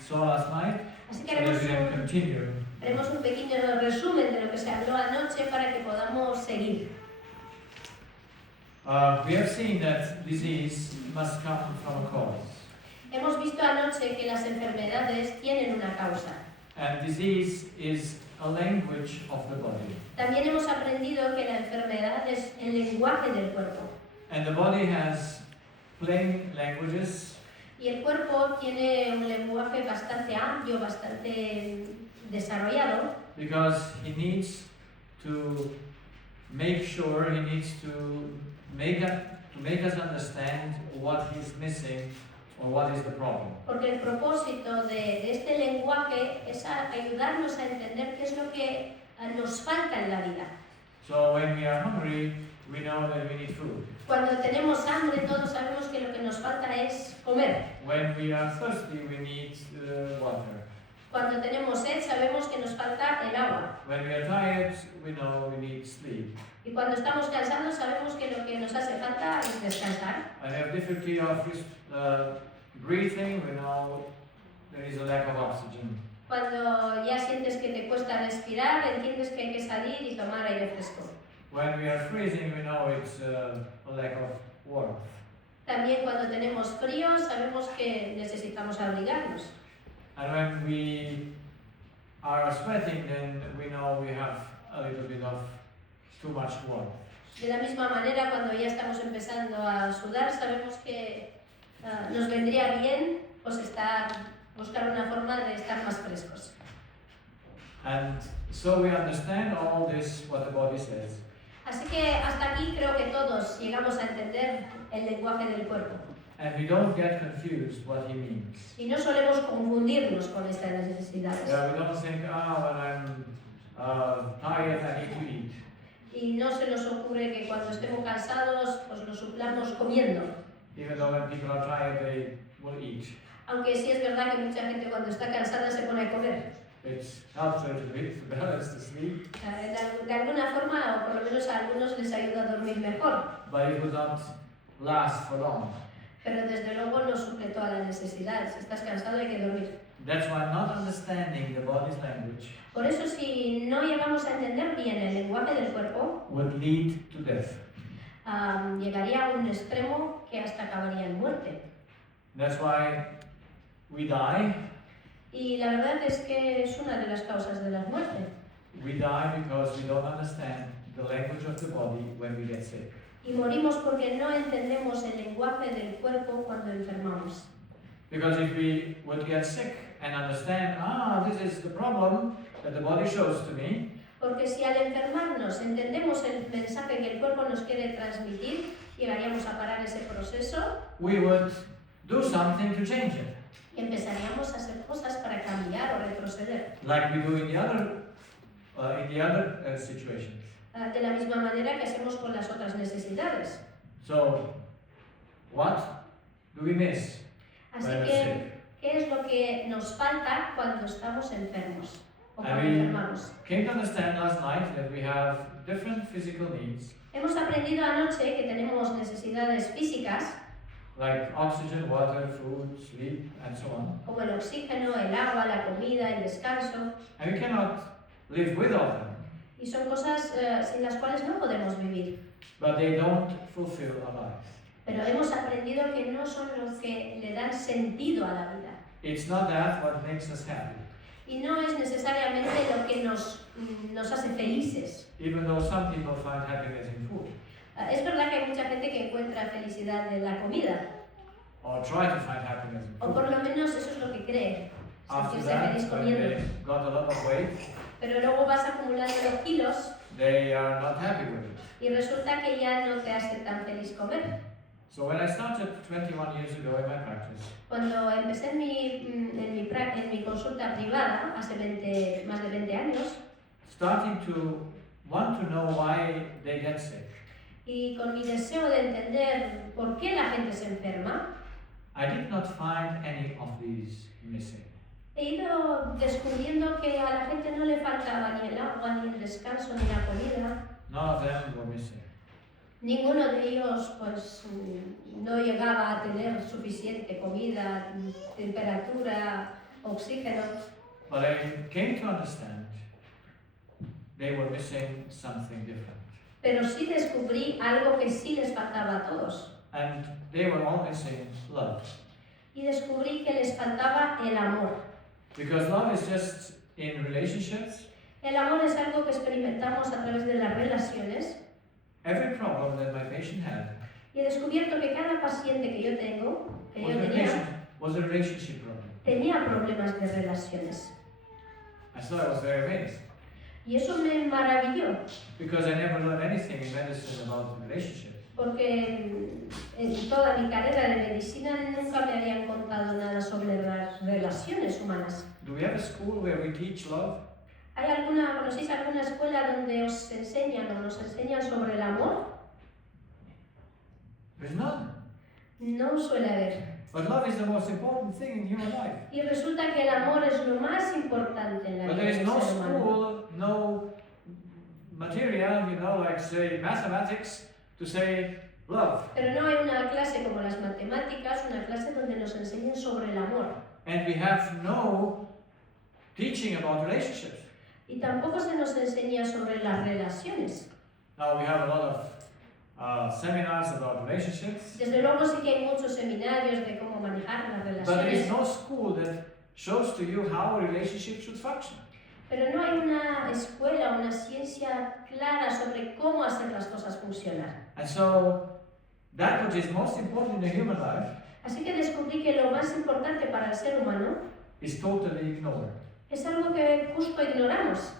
saw last night, Así so que that we can continue. haremos un pequeño resumen de lo que se habló anoche para que podamos seguir. We have seen that disease must come from a cause. Hemos visto anoche que las enfermedades tienen una causa. And disease is a language of the body. También hemos aprendido que la enfermedad es el lenguaje del cuerpo. And the body has plain languages, Y el cuerpo tiene un lenguaje bastante amplio, bastante desarrollado, because he needs to make sure, he needs to make us understand what he's missing or what is the problem. porque el propósito de este lenguaje es ayudarnos a entender qué es lo que nos falta en la vida. So when we are hungry, we know that we need food. Cuando tenemos hambre, todos sabemos que lo que nos falta es comer. When we are thirsty, we need water. Cuando tenemos sed, sabemos que nos falta el agua. When we are tired, we know we need sleep. Y cuando estamos cansados, sabemos que lo que nos hace falta es descansar. I have difficulty of breathing, we know there is a lack of oxygen. Cuando ya sientes que te cuesta respirar, entiendes que hay que salir y tomar aire fresco. When we are freezing, we know it's a lack of warmth. También cuando tenemos frío, sabemos que necesitamos abrigarnos. And when we are sweating, then we know we have a little bit of too much warmth. De la misma manera, cuando ya estamos empezando a sudar, sabemos que nos vendría bien pues buscar una forma de estar más frescos. And so we understand all this, what the body says. Así que hasta aquí creo que todos llegamos a entender el lenguaje del cuerpo. And we don't get confused what he means. Y no solemos confundirnos con estas necesidades. Yeah, we don't think, when I'm tired, I need to eat. Y no se nos ocurre que cuando estemos cansados, pues lo suplamos comiendo. Even though when people are tired, they will eat. Aunque sí es verdad que mucha gente cuando está cansada se pone a comer. It helps a little bit to balance the sleep, De alguna forma, o por lo menos a algunos les ayuda a dormir mejor. but it will not last for long. Pero desde luego no suple todas las necesidades. Si estás cansado hay que dormir. That's why not understanding the body's language Por eso si no llegamos a entender bien el lenguaje del cuerpo, would lead to death. llegaría a un extremo que hasta acabaría en muerte. That's why we die. Y la verdad es que es una de las causas de la muerte. We die because we don't understand the language of the body when we get sick. Y morimos porque no entendemos el lenguaje del cuerpo cuando enfermamos. Because if we would get sick and understand, this is the problem that the body shows to me, Porque si al enfermarnos entendemos el mensaje que el cuerpo nos quiere transmitir, llegaríamos a parar ese proceso we would do something to change it, y empezaríamos a hacer cosas para cambiar o retroceder. like we do in the other situations. De la misma manera que hacemos con las otras necesidades. So, what do we miss Así when we're que, sick? ¿qué es lo que nos falta cuando estamos enfermos o cuando I mean, enfermamos? Came to understand last night that we have different physical needs, Hemos aprendido anoche que tenemos necesidades físicas, like oxygen, water, food, sleep, and so on. como el oxígeno, el agua, la comida, el descanso, And we cannot live without them, y son cosas sin las cuales no podemos vivir. but they don't fulfill our lives. Pero hemos aprendido que no son los que le dan sentido a la vida. It's not that what makes us happy, Y no es necesariamente lo que nos hace felices. even though some people find happiness in food, Es verdad que hay mucha gente que encuentra felicidad en la comida, or try to find happiness in o food. por lo menos eso es lo que cree, After sentirse that, feliz when comiendo. they got a lot of weight, Pero luego vas acumulando los kilos they are not happy with it. y resulta que ya no te hace tan feliz comer. So when I started 21 years ago in my practice, Cuando empecé en mi consulta privada, hace más de 20 años, starting to want to know why they get sick, y con mi deseo de entender por qué la gente se enferma, I did not find any of these missing. he ido descubriendo que a la gente no le faltaba ni el agua, ni el descanso, ni la comida. None of them were missing. Ninguno de ellos pues no llegaba a tener suficiente comida, temperatura oxígeno. But I came to understand they were missing something different. Pero sí descubrí algo que sí les faltaba a todos. And they were all missing love. Y descubrí que les faltaba el amor. Because love is just in relationships. El amor es algo que experimentamos a través de las relaciones. Every problem that my patient had Y he descubierto que cada paciente que yo tengo, que yo was a relationship problem. tenía problemas de relaciones. And so I was very amazed. Y eso me maravilló, Because I never learned anything in medicine about relationships. porque en toda mi carrera de medicina nunca me habían contado nada sobre las relaciones humanas. Do we have a school where we teach love? ¿Conocéis alguna escuela donde os enseñan o nos enseñan sobre el amor? There's none. No suele haber. But love is the most important thing in human life. Y resulta que el amor es lo más importante en la But vida there is del no ser humano. school, no material, like say mathematics, to say love. Pero no hay una clase como las matemáticas, una clase donde nos enseñen sobre el amor. And we have no teaching about relationships. Y tampoco se nos enseña sobre las relaciones. Now we have a lot of seminars about relationships, Desde luego sí que hay muchos seminarios de cómo manejar las but there is relaciones, no school that shows to you how a relationship should function. pero no hay una escuela, una ciencia clara sobre cómo hacer las cosas funcionar. And so that which is most important in the human life Así que descubrí que lo más importante para el ser humano is totally ignored. es algo que justo ignoramos.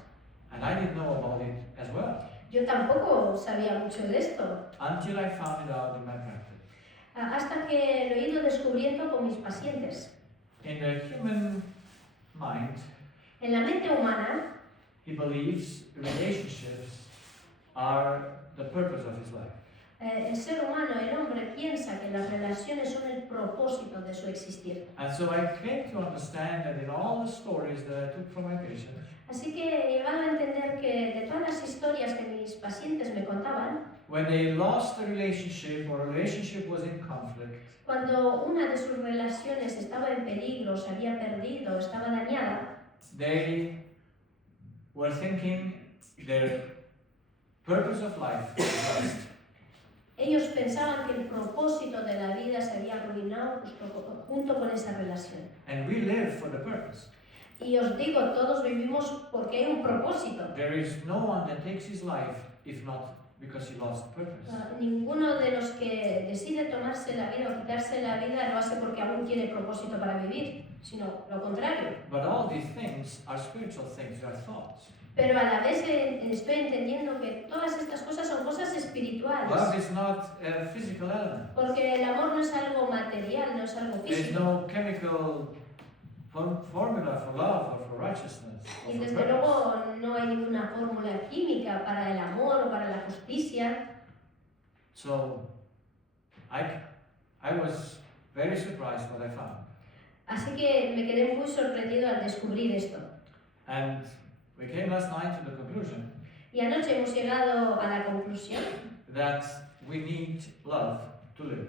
And I didn't know about it as well Yo tampoco sabía mucho de esto, until I found it out in my practice. hasta que lo he ido descubriendo con mis pacientes. In the human mind, En la mente humana, he believes relationships are the purpose of his life. el ser humano, el hombre, piensa que las relaciones son el propósito de su existir. And so I came to understand that in all the stories that I took from my patients, Así que he llegado a entender que de todas las historias que mis pacientes me contaban, when they lost a relationship or a relationship was in conflict, cuando una de sus relaciones estaba en peligro, se había perdido, estaba dañada, they were thinking their purpose of life was lost. ellos pensaban que el propósito de la vida se había arruinado junto con esa relación. And we live for the purpose. Y os digo, todos vivimos porque hay un propósito. There is no one that takes his life if not because he lost purpose. Ninguno de los que decide tomarse la vida o quitarse la vida lo hace porque aún tiene propósito para vivir, sino lo contrario. But all these things are spiritual things, they are thoughts. Pero a la vez estoy entendiendo que todas estas cosas son cosas espirituales. Love is not a physical element. Porque el amor no es algo material, no es algo There is físico. no chemical formula for love or for righteousness or Y for desde purpose. luego no hay ninguna fórmula química para el amor o para la justicia. So I was very surprised what I found. Así que me quedé muy sorprendido al descubrir esto. And we came last night to the conclusion Y anoche hemos llegado a la conclusión that we need love to live.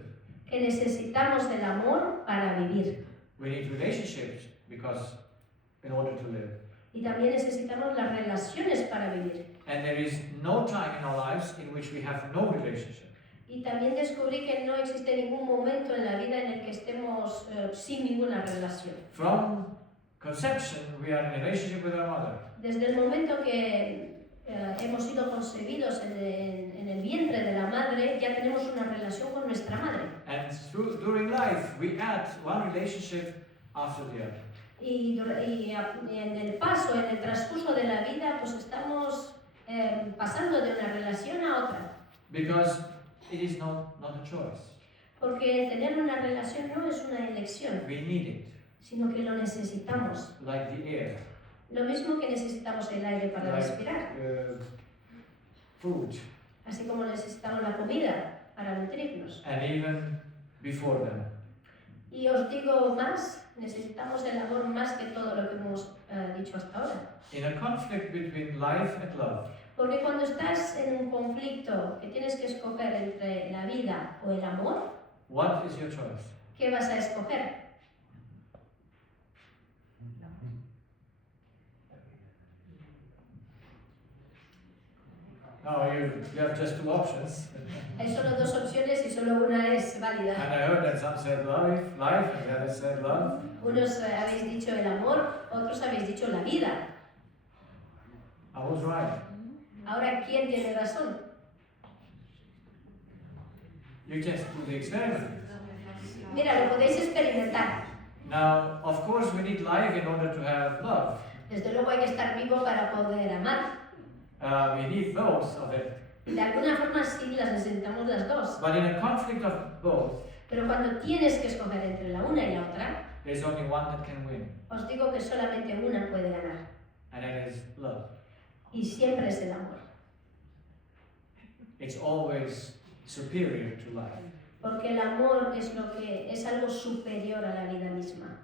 que necesitamos el amor para vivir. We need relationships because in order to live. Y también necesitamos las relaciones para vivir. And there is no time in our lives in which we have no relationship. Y también descubrí que no existe ningún momento en la vida en el que estemos sin ninguna relación. From conception, we are in a relationship with our mother. Desde el momento que hemos sido concebidos en el vientre de la madre, ya tenemos una relación con nuestra madre. And during life, we add one relationship after the other. Y en el paso, en el transcurso de la vida, pues estamos pasando de una relación a otra. Because it is not a choice. Porque tener una relación no es una elección, We need it, sino que lo necesitamos. like the air, Lo mismo que necesitamos el aire para respirar, food, así como necesitamos la comida para nutrirnos. and even before them. Y os digo más, necesitamos el amor más que todo lo que hemos dicho hasta ahora. In a conflict between life and love, Porque cuando estás en un conflicto que tienes que escoger entre la vida o el amor, what is your choice? ¿qué vas a escoger? Now you have just two options. Hay solo dos opciones y solo una es válida. And I heard that some said life, and the others said love. Unos habéis dicho el amor, otros habéis dicho la vida. I was right. Ahora, ¿quién tiene razón? You just do the experiment. Mira, lo podéis experimentar. Now, of course, we need life in order to have love. Desde luego hay que estar vivo para poder amar. We need both of it. De alguna forma sí las necesitamos las dos. But in a conflict of both, Pero cuando tienes que escoger entre la una y la otra, there's only one that can win, os digo que solamente una puede ganar. and that is love. Y siempre es el amor. It's always superior to life. Porque el amor es algo superior a la vida misma.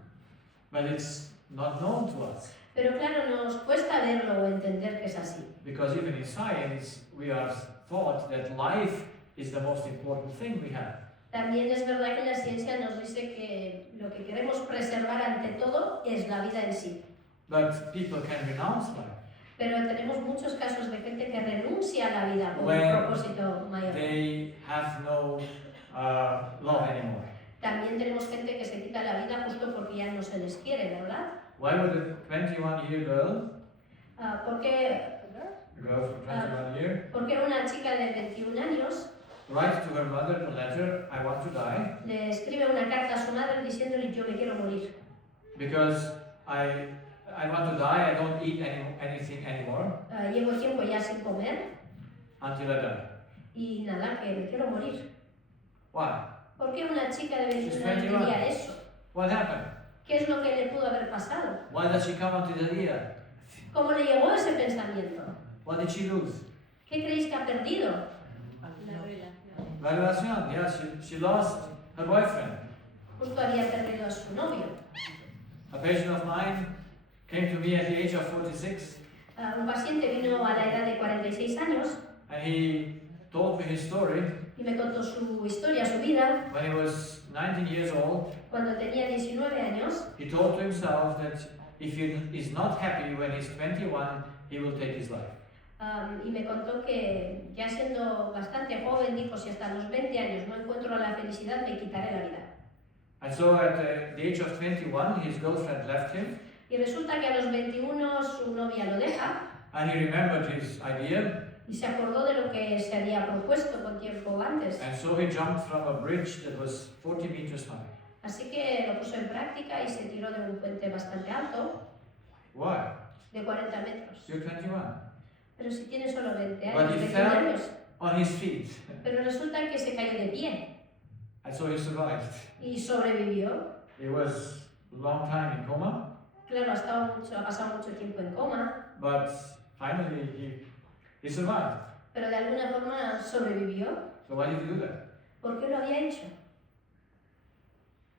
But it's not known to us, Pero claro, nos cuesta verlo o entender que es así. because even in science, we are taught that life is the most important thing we have. También es verdad que la ciencia nos dice que lo que queremos preservar ante todo es la vida en sí. But people can renounce life. Pero tenemos muchos casos de gente que renuncia a la vida por un When propósito mayor. They have no love anymore. También tenemos gente que se quita la vida justo porque ya no se les quiere, ¿verdad? Why would a 21-year girl, Porque, a girl from 21 years, porque una chica de 21 años write to her mother a letter, I want to die, le escribe una carta a su madre diciéndole yo me quiero morir. because I want to die, I don't eat anything anymore Llevo tiempo ya sin comer until I die. y nada, que me quiero morir. Why? ¿Por qué una chica de She's 21 años 21. diría eso? What happened? ¿Qué es lo que le pudo haber pasado? Why does she come onto the idea? ¿Cómo le llegó ese pensamiento? What did she lose? ¿Qué creéis que ha perdido? La relación, yeah, she lost her boyfriend. Justo había perdido a su novio. A patient of mine came to me at the age of 46, Un paciente vino a la edad de 46 años and he told me his story. y me contó su historia, su vida. When he was 19 years old, Cuando tenía 19 años, he told to himself that if he is not happy when he's 21, he will take his life. y me contó que ya siendo bastante joven dijo, si hasta los 20 años no encuentro la felicidad, me quitaré la vida. And so at the age of 21, his girlfriend left him, Y resulta que a los 21 su novia lo deja and he remembered his idea, y se acordó de lo que se había propuesto con tiempo antes. and so he jumped from a bridge that was 40 meters high. Así que lo puso en práctica y se tiró de un puente bastante alto, Why? de 40 metros. You're 21. Pero si tiene solo 20 But años, he 21 fell años. on his feet, Pero resulta que se cayó de pie and so he survived. y sobrevivió. He was a long time in coma, Claro, ha pasado mucho tiempo en coma, but finally he survived. pero de alguna forma sobrevivió. So why did he do that? ¿Por qué lo había hecho?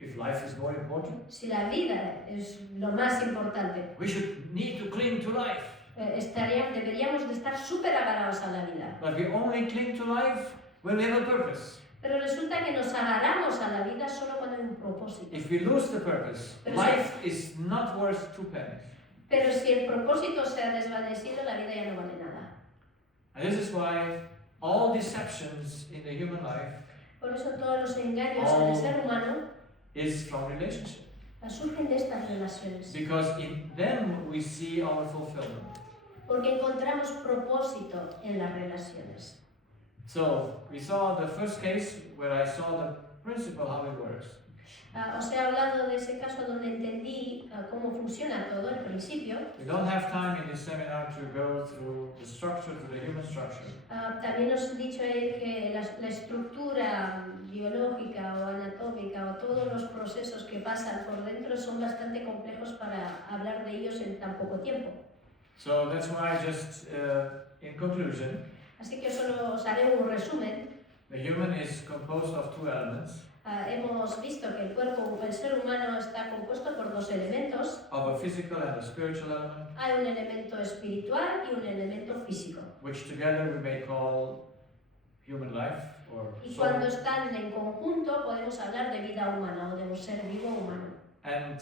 If life is more important, Si la vida es lo más importante, we should need to cling to life. deberíamos de estar súper agarrados a la vida. But we only cling to life when we have a purpose. Pero resulta que nos agarramos a la vida solo cuando hay un propósito. If we lose the purpose, Pero life is not worth 2 pennies. Pero si el propósito se ha desvanecido, la vida ya no vale nada. And this is why all deceptions in the human life Por eso todos los engaños en el ser humano is from relationship. surgen de estas relaciones. Because in them we see our fulfillment. Porque encontramos propósito en las relaciones. So we saw the first case where I saw the principle how it works. Os he hablado de ese caso donde entendí cómo funciona todo al principio. We don't have time in this seminar to go through the structure, to the human structure. También os he dicho a él que la estructura biológica o anatómica o todos los procesos que pasan por dentro son bastante complejos para hablar de ellos en tan poco tiempo. So that's why just in conclusion, Así que solo os haré un resumen. the human is composed of 2 elements, Hemos visto que el ser humano está compuesto por dos elementos. of a physical and a spiritual element, Hay un elemento espiritual y un elemento físico. which together we may call human life or Y soul. cuando están en conjunto podemos hablar de vida humana o de un ser vivo humano. And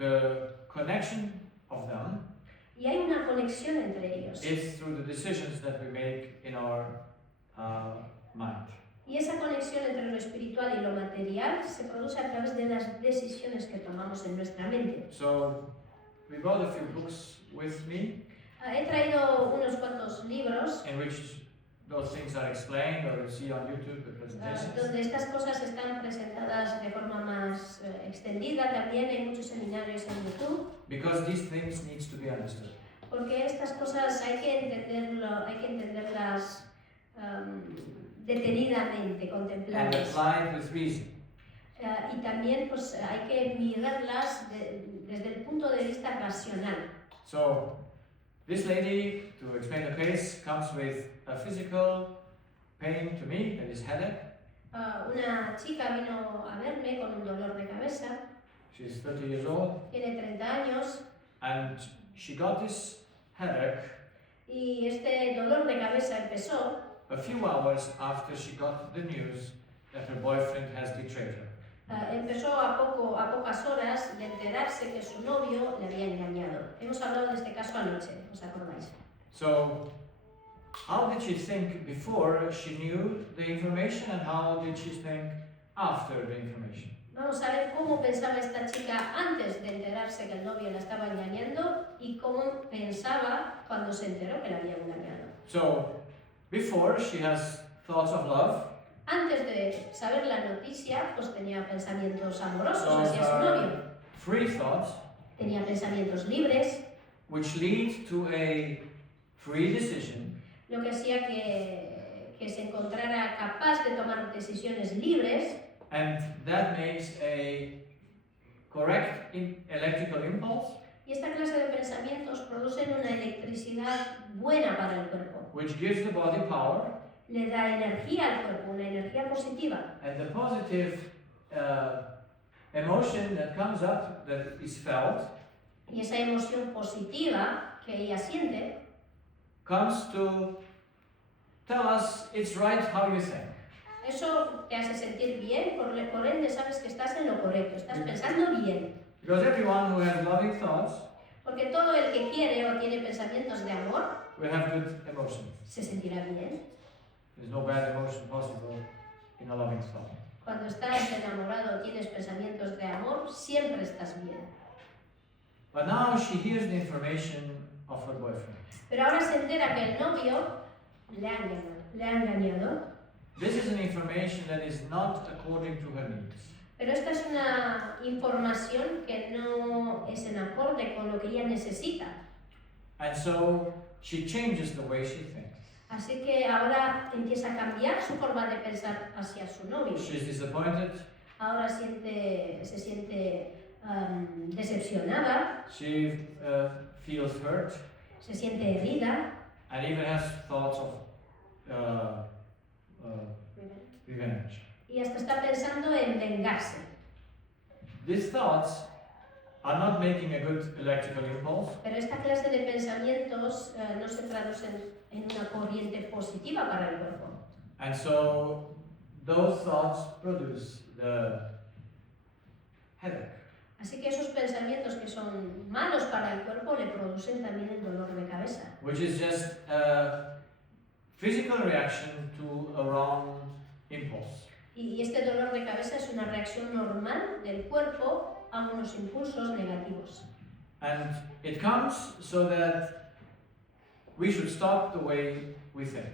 the connection of them Y hay una conexión entre ellos. is through the decisions that we make in our mind. Y esa conexión entre lo espiritual y lo material se produce a través de las decisiones que tomamos en nuestra mente. So we brought a few books with me He traído unos cuantos libros in which those things are explained, or you see on YouTube the presentations. donde estas cosas están presentadas de forma más extendida. También hay muchos seminarios en YouTube, Because these things needs to be understood. porque estas cosas hay que entenderlas detenidamente, And contemplarlas. applied with reason. Y también pues, hay que mirarlas desde el punto de vista racional. So this lady, to explain the case, comes with a physical pain to me, that is headache. Una chica vino a verme con un dolor de cabeza, She's 30 years old, tiene 30 años, and she got this headache y este dolor de cabeza empezó a few hours after she got the news that her boyfriend has betrayed her. empezó a pocas horas de enterarse que su novio le había engañado. Hemos hablado de este caso anoche, ¿os acordáis? So, how did she think before she knew the information, and how did she think after the information? Vamos a ver cómo pensaba esta chica antes de enterarse que el novio la estaba engañando y cómo pensaba cuando se enteró que la había engañado. So, before she has thoughts of love. Antes de saber la noticia, pues tenía pensamientos amorosos Those hacia su are novio. free thoughts, Tenía pensamientos libres, which lead to a free decision, lo que hacía que se encontrara capaz de tomar decisiones libres, and that makes a correct electrical impulse, y esta clase de pensamientos producen una electricidad buena para el cuerpo. which gives the body power, Le da energía al cuerpo, una energía positiva. and the positive emotion that comes up, that is felt, Y esa emoción positiva que ella siente comes to tell us it's right how you think. eso te hace sentir bien, por ende sabes que estás en lo correcto, estás pensando bien. Because everyone who has loving thoughts Porque todo el que quiere o tiene pensamientos de amor will have good emotions. se sentirá bien. There's no bad emotion possible in a loving thought. Cuando estás enamorado o tienes pensamientos de amor, siempre estás bien. But now she hears the information of her boyfriend. Pero ahora se entera que el novio le ha engañado. This is an information that is not according to her needs. Pero esta es una información que no es en acorde con lo que ella necesita. And so she changes the way she thinks. Así que ahora empieza a cambiar su forma de pensar hacia su novio. She's disappointed, Ahora se siente decepcionada, she feels hurt, se siente herida. and even has thoughts of revenge. Y hasta está pensando en vengarse. These thoughts are not making a good electrical impulse, Pero esta clase de pensamientos no se traducen en una corriente positiva para el cuerpo. and so those thoughts produce the headache. Así que esos pensamientos que son malos para el cuerpo le producen también el dolor de cabeza, Which is just a physical reaction to a wrong impulse. y este dolor de cabeza es una reacción normal del cuerpo a unos impulsos negativos. And it comes so that we should stop the way we think.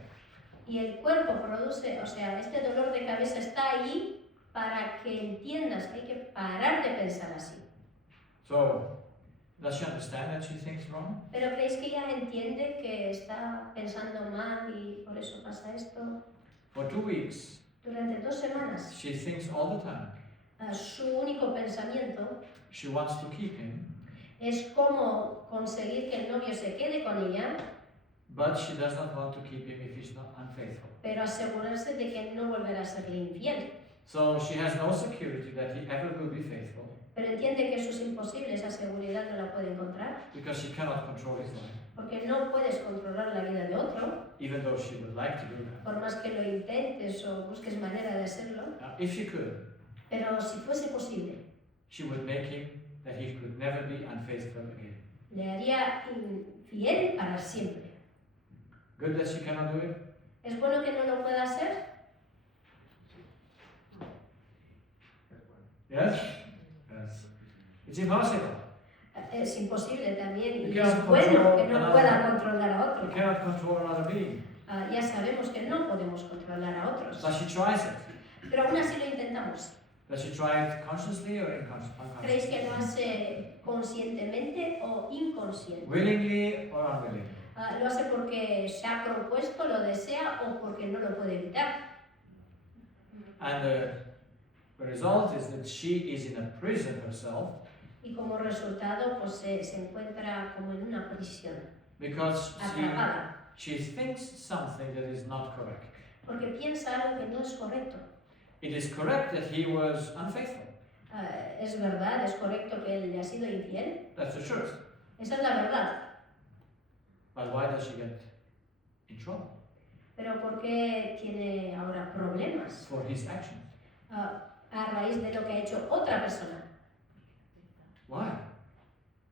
Y el cuerpo produce, o sea, este dolor de cabeza está ahí para que entiendas que hay que parar de pensar así. So, does she understand that she thinks wrong? ¿Pero creéis que ella entiende que está pensando mal y por eso pasa esto? For 2 weeks, Durante 2 semanas, she thinks all the time. su único pensamiento She wants to keep him, es cómo conseguir que el novio se quede con ella, but she does not want to keep him if he's not unfaithful. pero asegurarse de que no volverá a serle infiel. So she has no security that he ever will be faithful Pero entiende que eso es imposible, esa seguridad no la puede encontrar, because she cannot control his life, porque no puedes controlar la vida de otro, even though she would like to do that. por más que lo intentes o busques manera de hacerlo. If she could, Pero si fuese posible, she would make him that he could never le haría infiel para siempre. Good that she cannot do it? ¿Es bueno que no lo pueda hacer? Yes? Yes. It's impossible. Es imposible también, You y cannot es bueno control que no another- pueda controlar a You otro. cannot control another being. Ya sabemos que no podemos controlar a otros, But she tries it. pero aún así lo intentamos. Does she try it consciously or unconsciously? ¿Creéis que lo hace conscientemente o inconsciente? Willingly or unwillingly? ¿Lo hace porque se ha propuesto, lo desea o porque no lo puede evitar? And the result is that she is in a prison herself Y como resultado, pues se encuentra como en una prisión, because atrapada, she thinks something that is not correct. porque piensa algo que no es correcto. It is correct that he was unfaithful. Es verdad, es correcto que él le ha sido infiel. That's the truth. Esa es la verdad. But why does she get in trouble? Pero ¿por qué tiene ahora problemas For his actions. a raíz de lo que ha hecho otra persona? Why?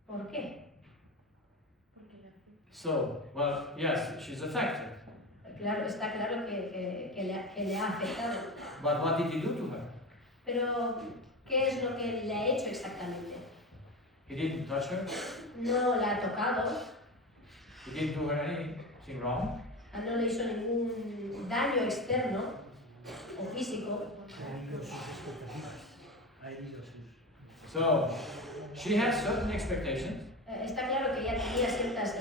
¿Por qué? So, well, yes, she's affected. Claro, está claro que le ha afectado. But what did he do to her? Pero, ¿qué es lo que le ha hecho exactamente? He didn't touch her. No la ha tocado, He didn't do her anything wrong. no le hizo ningún daño externo o físico. So, she has certain expectations. Está claro que ella tenía ciertas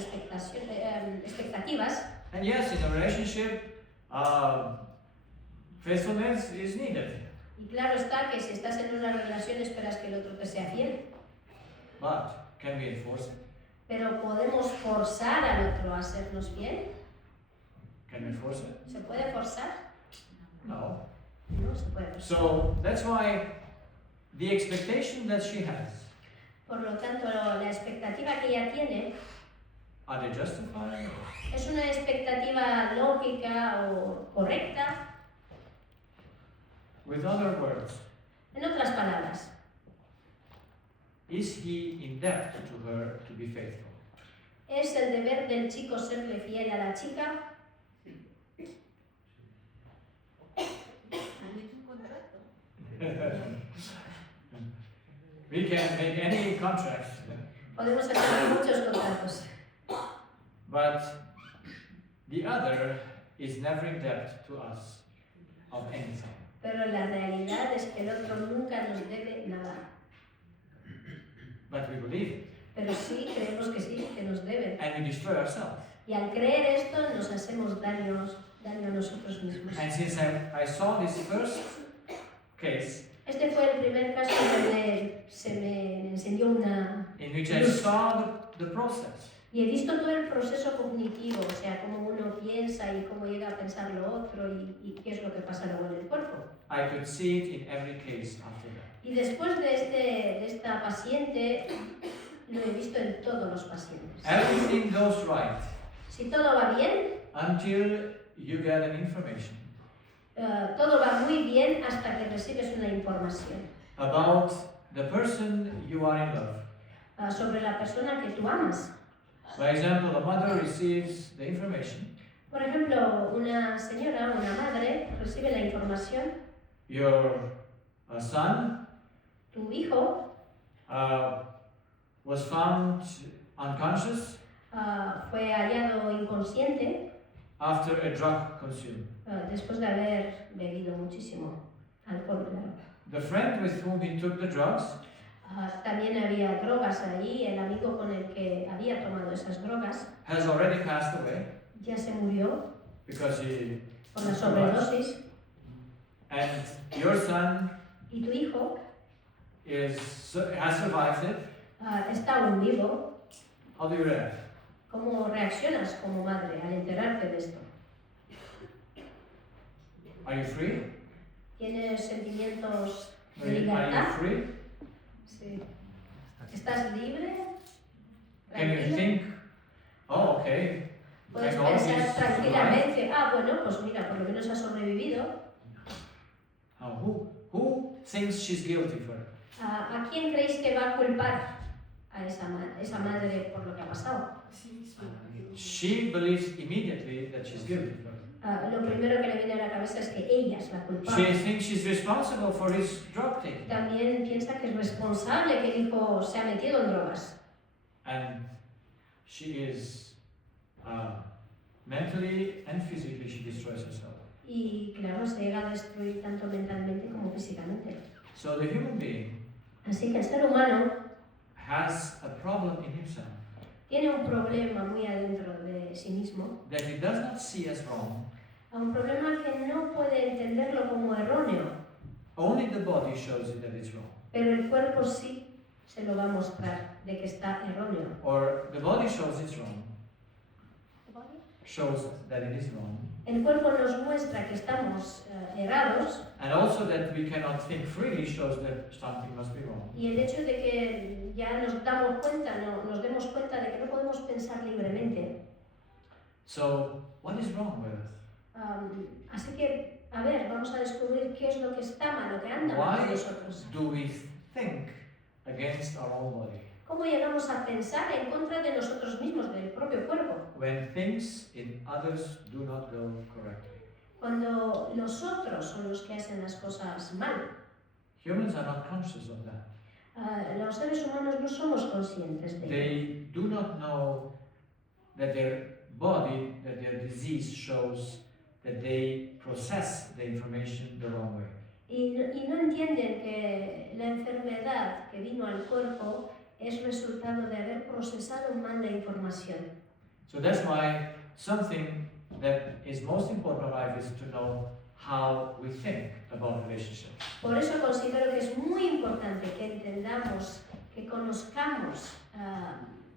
expectativas. And yes, in a relationship, faithfulness is needed. Y claro está que si estás en una relación esperas que el otro te sea fiel. But can we enforce it? Pero ¿podemos forzar al otro a sernos fiel? Can we force it? ¿Se puede forzar? No. No se puede forzar. So that's why the expectation that she has, Por lo tanto, la expectativa que ella tiene are they justified? es una expectativa lógica o correcta. With other words, En otras palabras, is he in debt to her to be faithful? ¿es el deber del chico serle fiel a la chica? We can make any contract, Podemos hacer muchos contratos, but the other is never in debt to us of anything. pero la realidad es que el otro nunca nos debe nada. But we believe it, Pero sí, creemos que sí, que nos deben. and we destroy ourselves. Y al creer esto nos hacemos daño a nosotros mismos. And since I saw this first case, Este fue el primer caso donde se me enseñó una... in which I saw the process, Y he visto todo el proceso cognitivo, o sea, cómo uno piensa y cómo llega a pensar lo otro y qué es lo que pasa luego en el cuerpo. I could see it in every case after that. Y después de esta paciente, lo he visto en todos los pacientes. Everything goes right Si todo va bien, until you get an information todo va muy bien hasta que recibes una información about the person you are in love. sobre la persona que tú amas. For example, a mother receives the information, Por ejemplo, una señora, una madre, recibe la información, your son tu hijo was found unconscious fue hallado inconsciente after a drug consumed. después de haber bebido muchísimo alcohol. Claro. The friend with whom he took the drugs También había drogas ahí, el amigo con el que había tomado esas drogas has already passed away ya se murió because he por la sobredosis and your son y tu hijo has survived it. está aún vivo. How do you react? ¿Cómo reaccionas como madre al enterarte de esto? Are you free? ¿Tienes sentimientos de Are you libertad? free? Sí. ¿Estás libre? Can you ¿Tranquilo? think, oh, okay, Puedes thank God pensar he's alive. tranquilamente, bueno, pues mira, por lo menos ha sobrevivido. Who thinks she's guilty for it? ¿A quién creéis que va a culpar a esa madre por lo que ha pasado. She believes immediately that she's guilty. Lo primero que le viene a la cabeza es que ella es la She culpable. thinks she's responsible for his drug taking. También piensa que es responsable que el hijo se ha metido en drogas. And she is mentally and physically, she destroys herself. Y claro, se llega a destruir tanto mentalmente como físicamente. So the human being Así que el ser humano has a problem in himself tiene un problema muy adentro de sí mismo, that he does not see as wrong. un problema que no puede entenderlo como erróneo, Only the body shows it that it's wrong. pero el cuerpo sí se lo va a mostrar de que está erróneo. Or the body shows it's wrong, shows that it is wrong. El cuerpo nos muestra que estamos errados, And also that we cannot think freely shows that something must be wrong. y el hecho de que ya nos damos cuenta, nos demos cuenta de que no podemos pensar libremente. So, what is wrong with us? Así que, a ver, vamos a descubrir qué es lo que está mal, lo que anda mal con Why nosotros. do we think against our own body? ¿Cómo llegamos a pensar en contra de nosotros mismos, del propio cuerpo? When things in others do not go correctly. Cuando los otros son los que hacen las cosas mal. Humans are not conscious of that. Los seres humanos no somos conscientes de ello. They do not know that their body, that their disease shows that they process the information the wrong way. Y no entienden que la enfermedad que vino al cuerpo es resultado de haber procesado mal la información. So that's why something that is most important in life is to know how we think about relationships. Por eso considero que es muy importante que entendamos, que conozcamos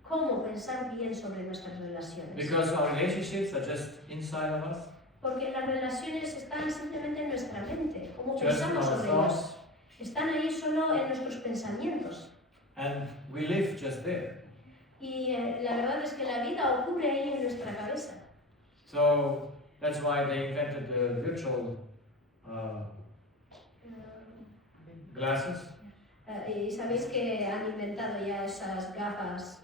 cómo pensar bien sobre nuestras relaciones. Because our relationships are just inside of us, Porque las relaciones están simplemente en nuestra mente, cómo just pensamos our sobre thoughts, ellos. Están ahí solo en nuestros pensamientos. and we live just there. Y la verdad es que la vida ocurre ahí en nuestra cabeza. So that's why they invented the virtual glasses. Y sabéis que han inventado ya esas gafas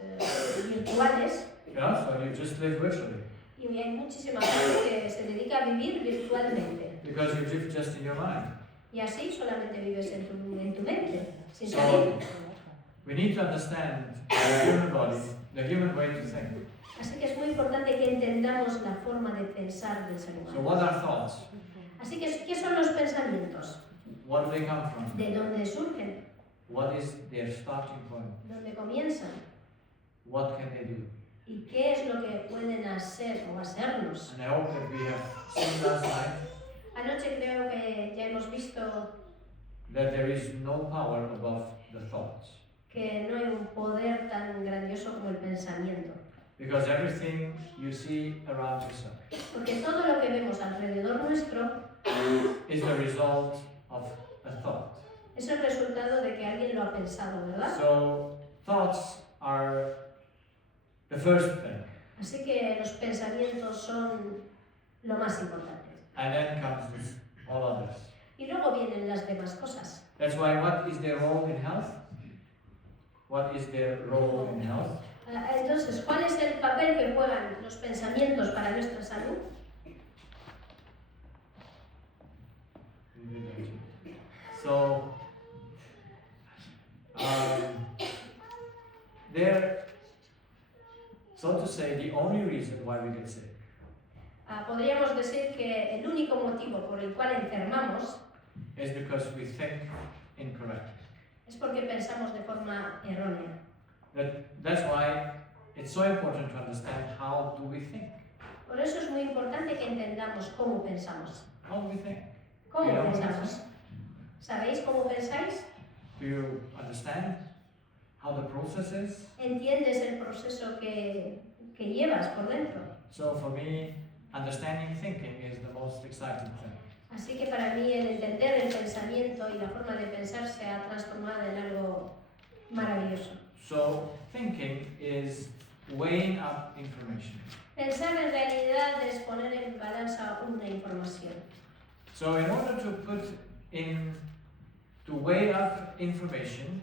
virtuales. Yeah, so you just live virtually Y hay muchísima gente que se dedica a vivir virtualmente. because you live just in your mind. Y así solamente vives en tu mente, sin So salir. we need to understand the human body, the human way to think. Así que es muy importante que entendamos la forma de pensar del ser So humano. what are thoughts? Así que, ¿qué son los pensamientos? What do they come from? ¿De dónde surgen? What is their starting point? ¿Dónde comienzan? What can they do? ¿Y qué es lo que pueden hacer o hacernos? And I hope that we have seen last night Anoche creo que ya hemos visto that there is no power above the thoughts. que no hay un poder tan grandioso como el pensamiento. Because everything you see around yourself Porque todo lo que vemos alrededor nuestro is the result of a thought. es el resultado de que alguien lo ha pensado, ¿verdad? So thoughts are the first thing, Así que los pensamientos son lo más importante. and then comes all others. Y luego vienen las demás cosas. That's why what is their role in health? What is their role in health? Entonces, ¿cuál es el papel que juegan los pensamientos para nuestra salud? So, they're, so to say, the only reason why we get sick. Podríamos decir que el único motivo por el cual enfermamos Is because we think incorrectly. es porque pensamos de forma errónea. That's why it's so important to understand how do we think. Por eso es muy importante que entendamos cómo pensamos. How do we think? ¿Cómo Yeah. pensamos? ¿Sabéis cómo pensáis? Do you understand how the process is? ¿Entiendes el proceso que llevas por dentro? So for me, understanding thinking is the most exciting thing. Así que para mí el entender el pensamiento y la forma de pensar se ha transformado en algo maravilloso. So thinking is weighing up information. Pensar en realidad es poner en balanza una información. So in order to weigh up information,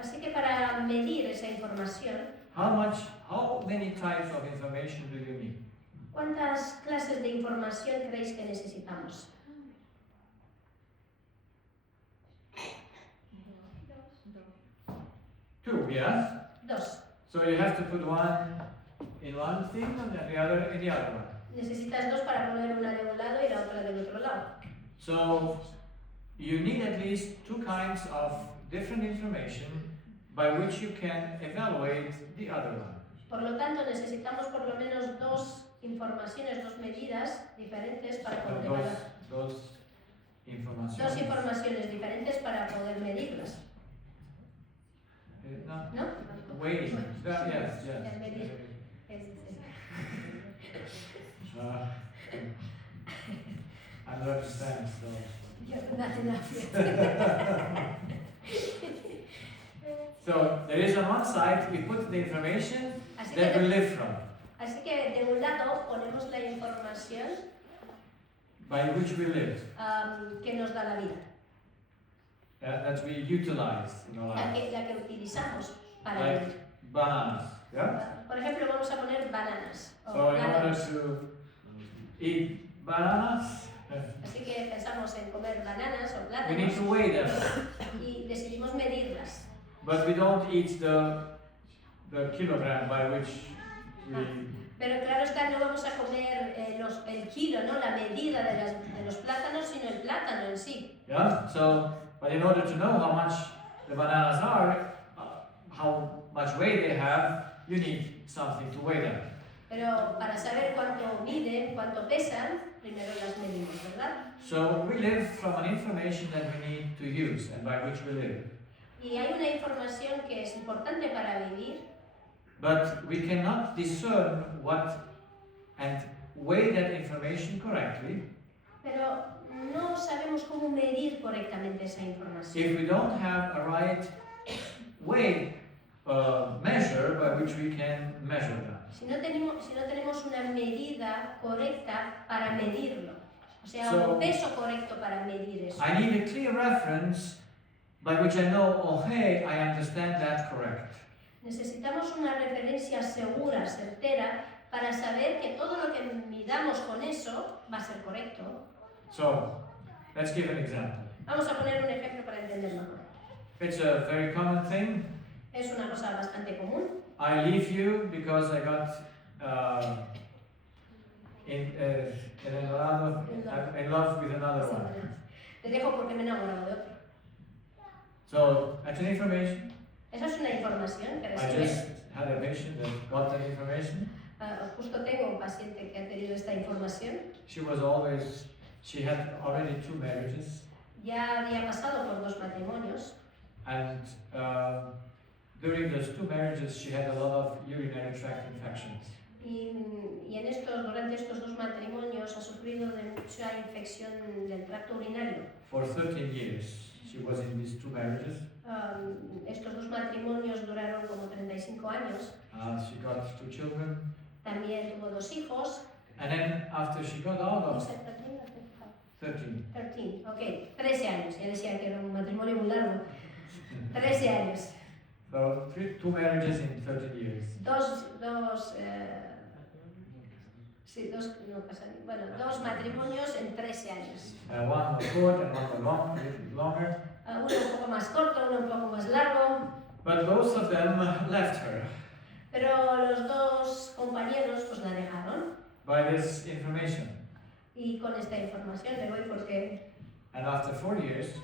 Así que para medir esa información, información, how many types of information do you need? ¿cuántas clases de información creéis que necesitamos? Two, yes? Dos. So you have to put one in one thing and then the other in the other one. Necesitas dos para poner una de un lado y la otra del otro lado. So you need at least two kinds of different information by which you can evaluate the other one. Por lo tanto, necesitamos por lo menos dos informaciones, dos medidas diferentes para poder evaluar. Dos informaciones. Dos informaciones diferentes para poder medirlas. No? ¿No? Waiting. Yes. Medir. I don't understand, so. So there is on one side we put the information that we live from, Así que de un lado ponemos la información by which we live, que nos da la vida, that we utilize in our life. la que utilizamos para Like vivir. bananas, yeah? Por ejemplo, vamos a poner bananas. O So in order plátanos. to eat bananas, Así que pensamos en comer bananas o we need plátanos to weigh them. y decidimos medirlas. But we don't eat the kilogram by which we. Pero claro está, no vamos a comer el kilo, ¿no? La medida de los plátanos, sino el plátano en sí. Yeah. So, but in order to know how much the bananas are, how much weight they have, you need something to weigh them. Pero para saber cuánto miden, cuánto pesan, primero las medimos, ¿verdad? So we live from an information that we need to use and by which we live. Y hay una información que es importante para vivir, But we cannot discern what and weigh that information correctly pero no sabemos cómo medir correctamente esa información. if we don't have a right weight measure by which we can measure that. Si no tenemos una medida correcta para medirlo, o sea, So, un peso correcto para medir eso. I need a clear reference by which I know, oh hey, I understand that correct. Necesitamos una referencia segura, certera, para saber que todo lo que midamos con eso va a ser correcto. So, let's give an example. Vamos a poner un ejemplo para entender mejor. It's a very common thing. Es una cosa bastante común. I leave you because I got in love with another one. Te dejo porque me he enamorado de otro. So, that's an information. Esa es una información que I recibes. just had a patient that got that information. Justo tengo un paciente que ha tenido esta información. She had already 2 marriages, Ya había pasado por 2 matrimonios and during those 2 marriages she had a lot of urinary tract infections. y durante estos 2 matrimonios ha sufrido de mucha infección del tracto urinario. For 13 years she was in these 2 marriages. Estos 2 matrimonios duraron como 35 años. She got 2 children, También tuvo 2 hijos. and then after she got out No of sé, 13 o 13, 13, ok, 13 años. Ya decía que era un matrimonio muy largo. 13 años. so 2 marriages in 13 years. Dos matrimonios en 13 años. One was short and one was a little longer, Uno un poco más corto, uno un poco más largo. but both of them left her Pero los 2 compañeros pues la dejaron. by this information. Y con esta información me voy porque... And after 4 years,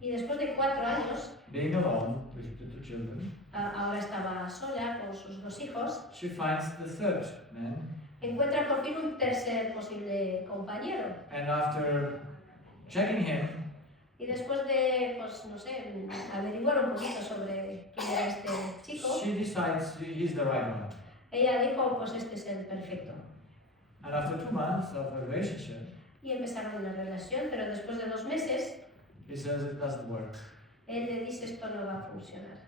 Y después de 4 años, being alone with the 2 children, ahora estaba sola con sus 2 hijos, she finds the 3rd man, encuentra por fin un tercer posible compañero. and after checking him, Y después de, pues no sé, averiguar un poquito sobre quién era este chico, she decides he's the right one. ella dijo, pues este es el perfecto. And after 2 months of a relationship, Y empezaron una relación, pero después de 2 meses, he says it doesn't work, él le dice esto no va a funcionar.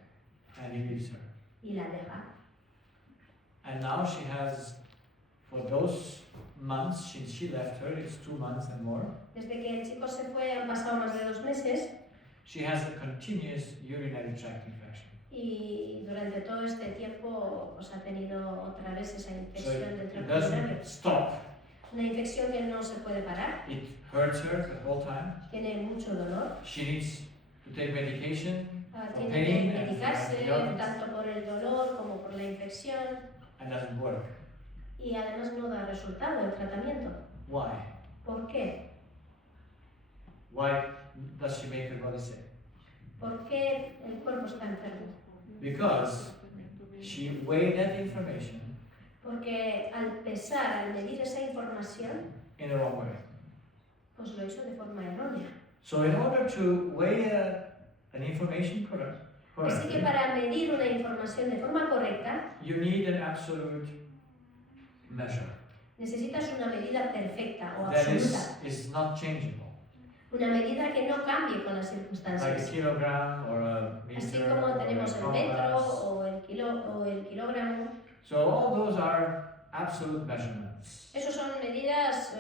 and he leaves her. Y la deja. And now she has, for those months since she left her, it's 2 months and more, Desde que el chico se fue han pasado más de 2 meses she has a continuous urinary tract infection. Y durante todo este tiempo pues, ha tenido otra vez esa So infección del it tracto urinario. doesn't stop. Una infección que no se puede parar, It hurts her the whole time. tiene mucho dolor, She needs to take medication, tiene pain que and medicarse antibiotics. tanto por el dolor como por la infección and doesn't work. y además no da resultado el tratamiento. Why? ¿Por qué? Why does she make her body sick? ¿Por qué el cuerpo está enfermo? Because she weighed that information Porque al pesar, al medir esa información, in the wrong way. pues lo hizo de forma errónea. So in order to weigh an information Así que correctly, para medir una información de forma correcta, you need an absolute measure necesitas una medida perfecta o that absoluta. is not changeable. Una medida que no cambie con las Like a circunstancias. kilogram or a Así meter como or tenemos a el metro compass. o el kilogramo. So all those are absolute measurements. Esos son medidas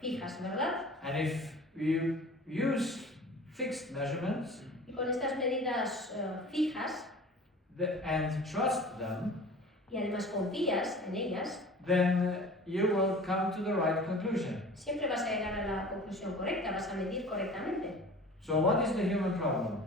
fijas, ¿verdad? And if you use fixed measurements Y con estas medidas fijas, and trust them, y además confías en ellas, then you will come to the right conclusion. siempre vas a llegar a la conclusión correcta, vas a medir correctamente. So what is the human problem?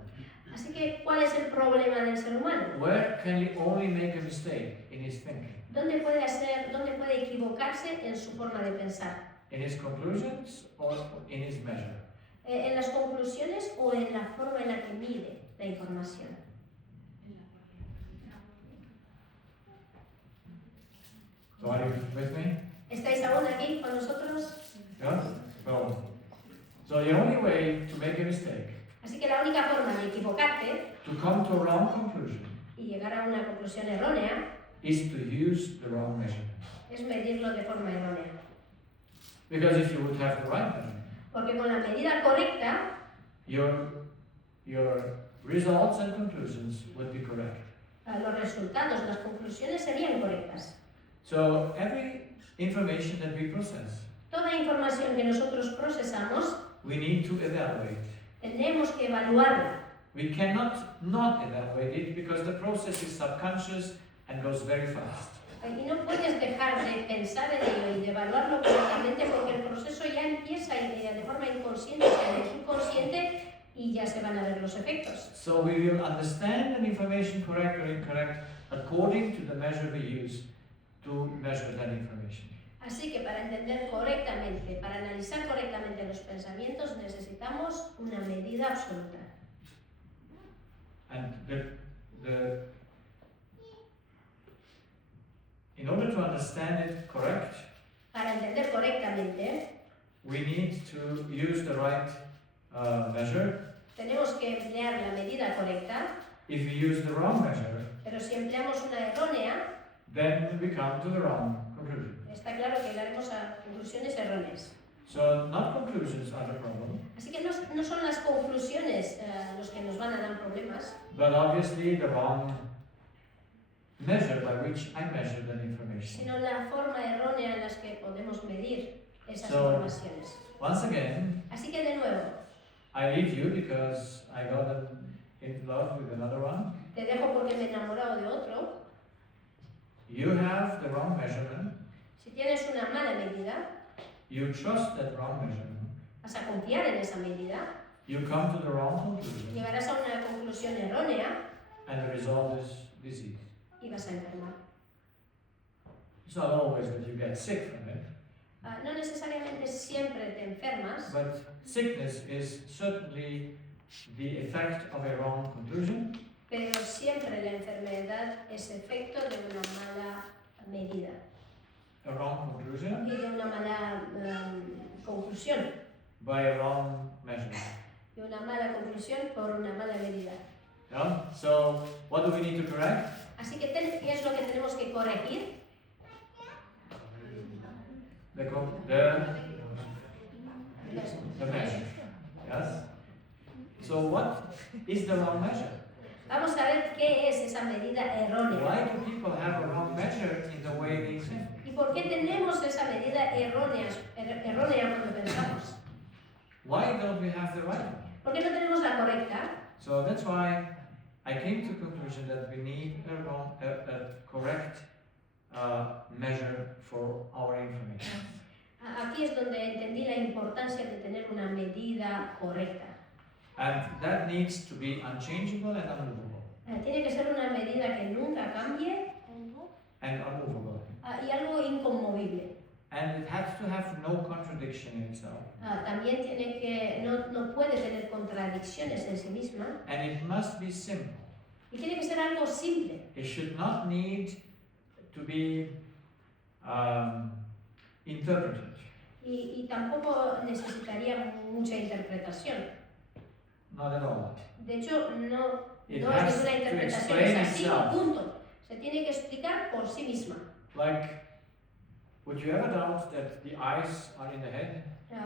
Así que, ¿cuál es el problema del ser humano? Where can he only make a mistake in his thinking? Dónde puede equivocarse en su forma de pensar? In his conclusions or in his measure? ¿En las conclusiones o en la forma en la que mide la información? So are you with me? ¿Estáis aún aquí con nosotros? Yeah? So the only way to make a mistake, Así que la única forma de equivocarte to come to a wrong conclusion, y llegar a una conclusión errónea is to use the wrong measurement. es medirlo de forma errónea. Because if you would have the right measurement, Porque con la medida correcta, your results and conclusions would be correct. los resultados, las conclusiones serían correctas. So every information that we process, Toda información que nosotros procesamos, we need to evaluate. tenemos que evaluarla. We cannot not evaluate it because the process is subconscious and goes very fast. Y no puedes dejar de pensar en ello y de evaluarlo correctamente porque el proceso ya empieza de forma inconsciente, o sea, en el subconsciente, y ya se van a ver los efectos. So we will understand an information correct or incorrect according to the measure we use to measure that information. Así que para entender correctamente, para analizar correctamente los pensamientos, necesitamos una medida absoluta. And in order to understand it correct, Para entender correctamente, we need to use the right measure. tenemos que emplear la medida correcta, If we use the wrong measure, pero si empleamos una errónea, then we come to the wrong conclusion. está claro que llegaremos a conclusiones erróneas. So not conclusions are the problem, Así que no son las conclusiones los que nos van a dar problemas, but obviously the wrong measure by which I measure that information. sino la forma errónea en las que podemos medir esas So- informaciones. Once again, Así que de nuevo, I leave you because I got in love with another one. te dejo porque me he enamorado de otro. You have the wrong measurement. Si tienes una mala medida, You trust that wrong measurement. vas a confiar en esa medida, You come to the wrong conclusion, llegarás a una conclusión errónea and the result is disease. y vas a enfermar. It's not always that you get sick from it, No necesariamente siempre te enfermas, but sickness is certainly the effect of a wrong conclusion, pero siempre la enfermedad es efecto de una mala medida a wrong conclusion y de una mala conclusión, by a wrong measurement. de una mala conclusión por una mala medida. Yeah? So, what do we need to correct? Así que, ¿qué es lo que tenemos que corregir? The measure. Yes? So, what is the wrong measure? Vamos a ver qué es esa medida errónea. Why do people have a wrong measure in the way they think? ¿Y por qué tenemos esa medida errónea cuando pensamos? Why don't we have the right one? ¿Por qué no tenemos la correcta? So that's why I came to the conclusion that we need a correct measure for our information. Aquí es donde entendí la importancia de tener una medida correcta. And that needs to be unchangeable and unmovable. Tiene que ser una medida que nunca cambie And unmovable. y algo inconmovible. And it has to have no contradiction in itself. También tiene que, no puede tener contradicciones en sí misma. And it must be simple. Y tiene que ser algo simple. It should not need to be interpreted. Y tampoco necesitaría mucha interpretación. Not at all. De hecho, no It es has ninguna to interpretación, explain es así, itself. punto. Se tiene que explicar por sí misma. Like, would you ever doubt that the eyes are in the head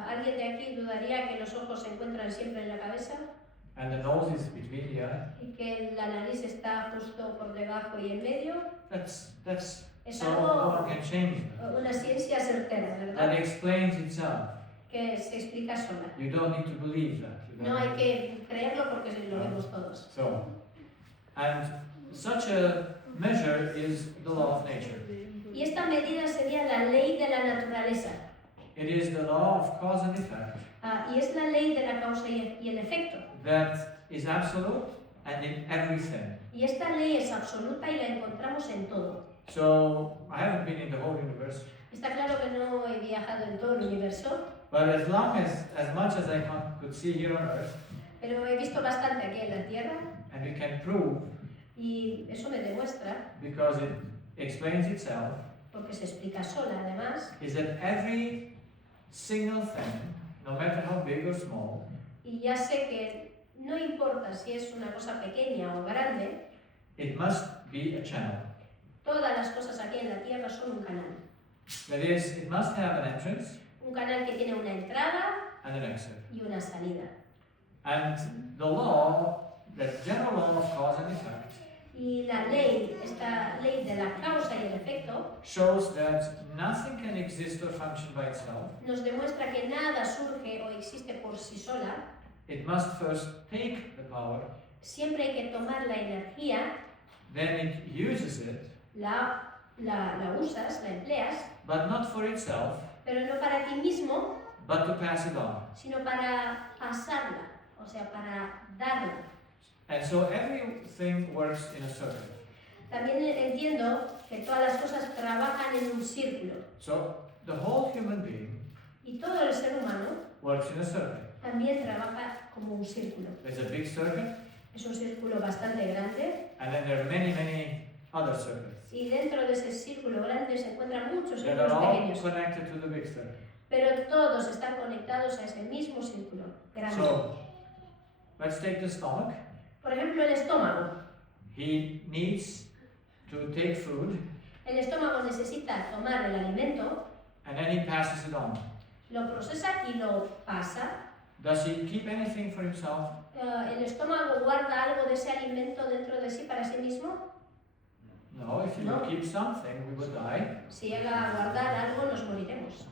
¿Alguien de aquí dudaría que los ojos se encuentran siempre en la cabeza and the nose is between the eye? y que la nariz está justo por debajo y en medio? That's Es so no algo, one can change that. una ciencia certera, That ¿verdad? explains itself. Que se explica sola. You don't need to believe that. You No don't hay need- que creerlo porque lo vemos todos. So, and such a measure is the law of nature. Y esta medida sería la ley de la naturaleza. It is the law of cause and effect Y es la ley de la causa y el efecto. that is absolute and in everything. Y esta ley es absoluta y la encontramos en todo. So, I haven't been in the whole universe, Está claro que no he viajado en todo el universo, but as much as I could see here on Earth, pero he visto bastante aquí en la Tierra and we can prove, y eso me demuestra, because it explains itself, porque se explica sola además, is that every single thing, no matter how big or small, y ya sé que no importa si es una cosa pequeña o grande, it must be a channel. todas las cosas aquí en la Tierra son un canal. That is, it must have an entrance Un canal que tiene una entrada and an exit. y una salida. And the law, the general law of cause and effect, Y la ley, esta ley de la causa y el efecto, shows that nothing can exist or function by itself. nos demuestra que nada surge o existe por sí sola. It must first take the power, Siempre hay que tomar la energía, then it uses it, la usas, la empleas, but not for itself, pero no para ti mismo, but to pass it on. sino para pasarla, o sea, para darla. And so everything works in a circle. También entiendo que todas las cosas trabajan en un círculo So the whole human being y todo el ser humano works in a circle. también trabaja como un círculo. There's a big circle, Es un círculo bastante grande and then there are many, many other circles y dentro de ese círculo grande se encuentran muchos that are círculos all pequeños, connected to the big circle. pero todos están conectados a ese mismo círculo grande. So let's take the stomach. Por ejemplo, el estómago. He needs to take food, El estómago necesita tomar el alimento, and then he passes it on. lo procesa y lo pasa. Does he keep anything for himself? ¿El estómago guarda algo de ese alimento dentro de sí para sí mismo? No, if you No. keep something, we would die. Si llega a guardar algo, nos moriremos.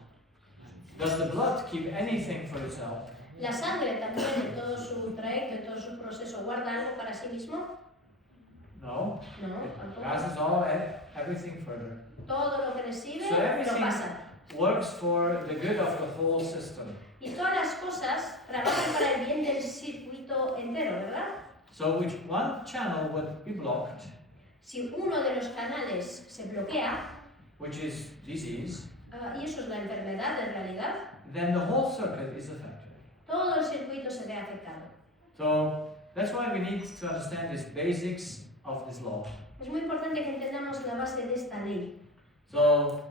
Does the blood keep anything for itself? La sangre también, en todo su trayecto, en todo su proceso, guarda algo para sí mismo. No. No, It tampoco. passes everything further. Todo lo que recibe So lo everything pasa. works for the good of the whole system. Y todas las cosas trabajan para el bien del circuito entero, ¿verdad? So which one channel would be blocked, Si uno de los canales se bloquea, which is disease, y eso es la enfermedad en realidad, then the whole circuit is affected. todo el circuito se ve afectado. So that's why we need to understand these basics of this law. Es muy importante que entendamos la base de esta ley. So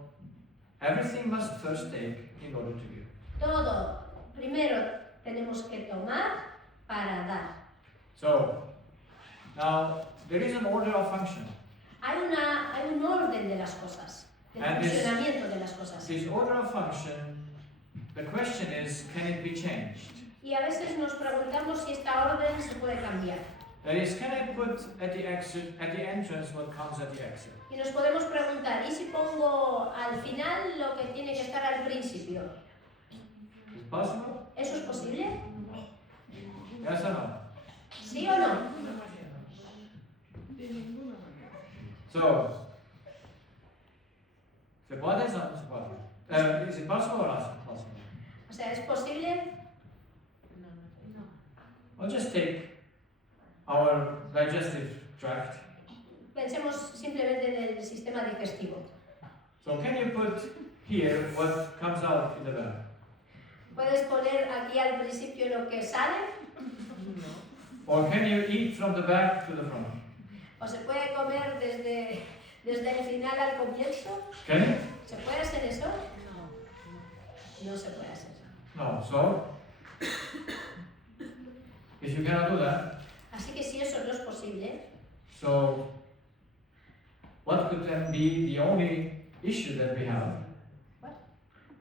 everything must first take in order to give. Todo, primero tenemos que tomar para dar. So now there is an order of function. Hay un orden de las cosas, del And this- funcionamiento de las cosas. This order of function, the question is, can it be changed? Y a veces nos preguntamos si esta orden se puede cambiar. That is, can I put at the exit, at the entrance, what comes at the exit? Y nos podemos preguntar, ¿y si pongo al final lo que tiene que estar al principio? Is it possible? ¿Eso es posible? Yes or no? ¿Sí o no? So, ¿se puede o no se puede? ¿Es imposible o no es imposible? O sea, ¿es posible? Well, just take our digestive tract. Pensemos simplemente en el sistema digestivo. So can you put here what comes out in the belly? ¿Puedes poner aquí al principio lo que sale? Or can you eat from the back to the front? ¿O se puede comer desde el final al comienzo? Can you? ¿Se puede hacer eso? No se puede hacer. No. So, if you cannot do that, Así que si eso no es posible, so what could then be the only issue that we have?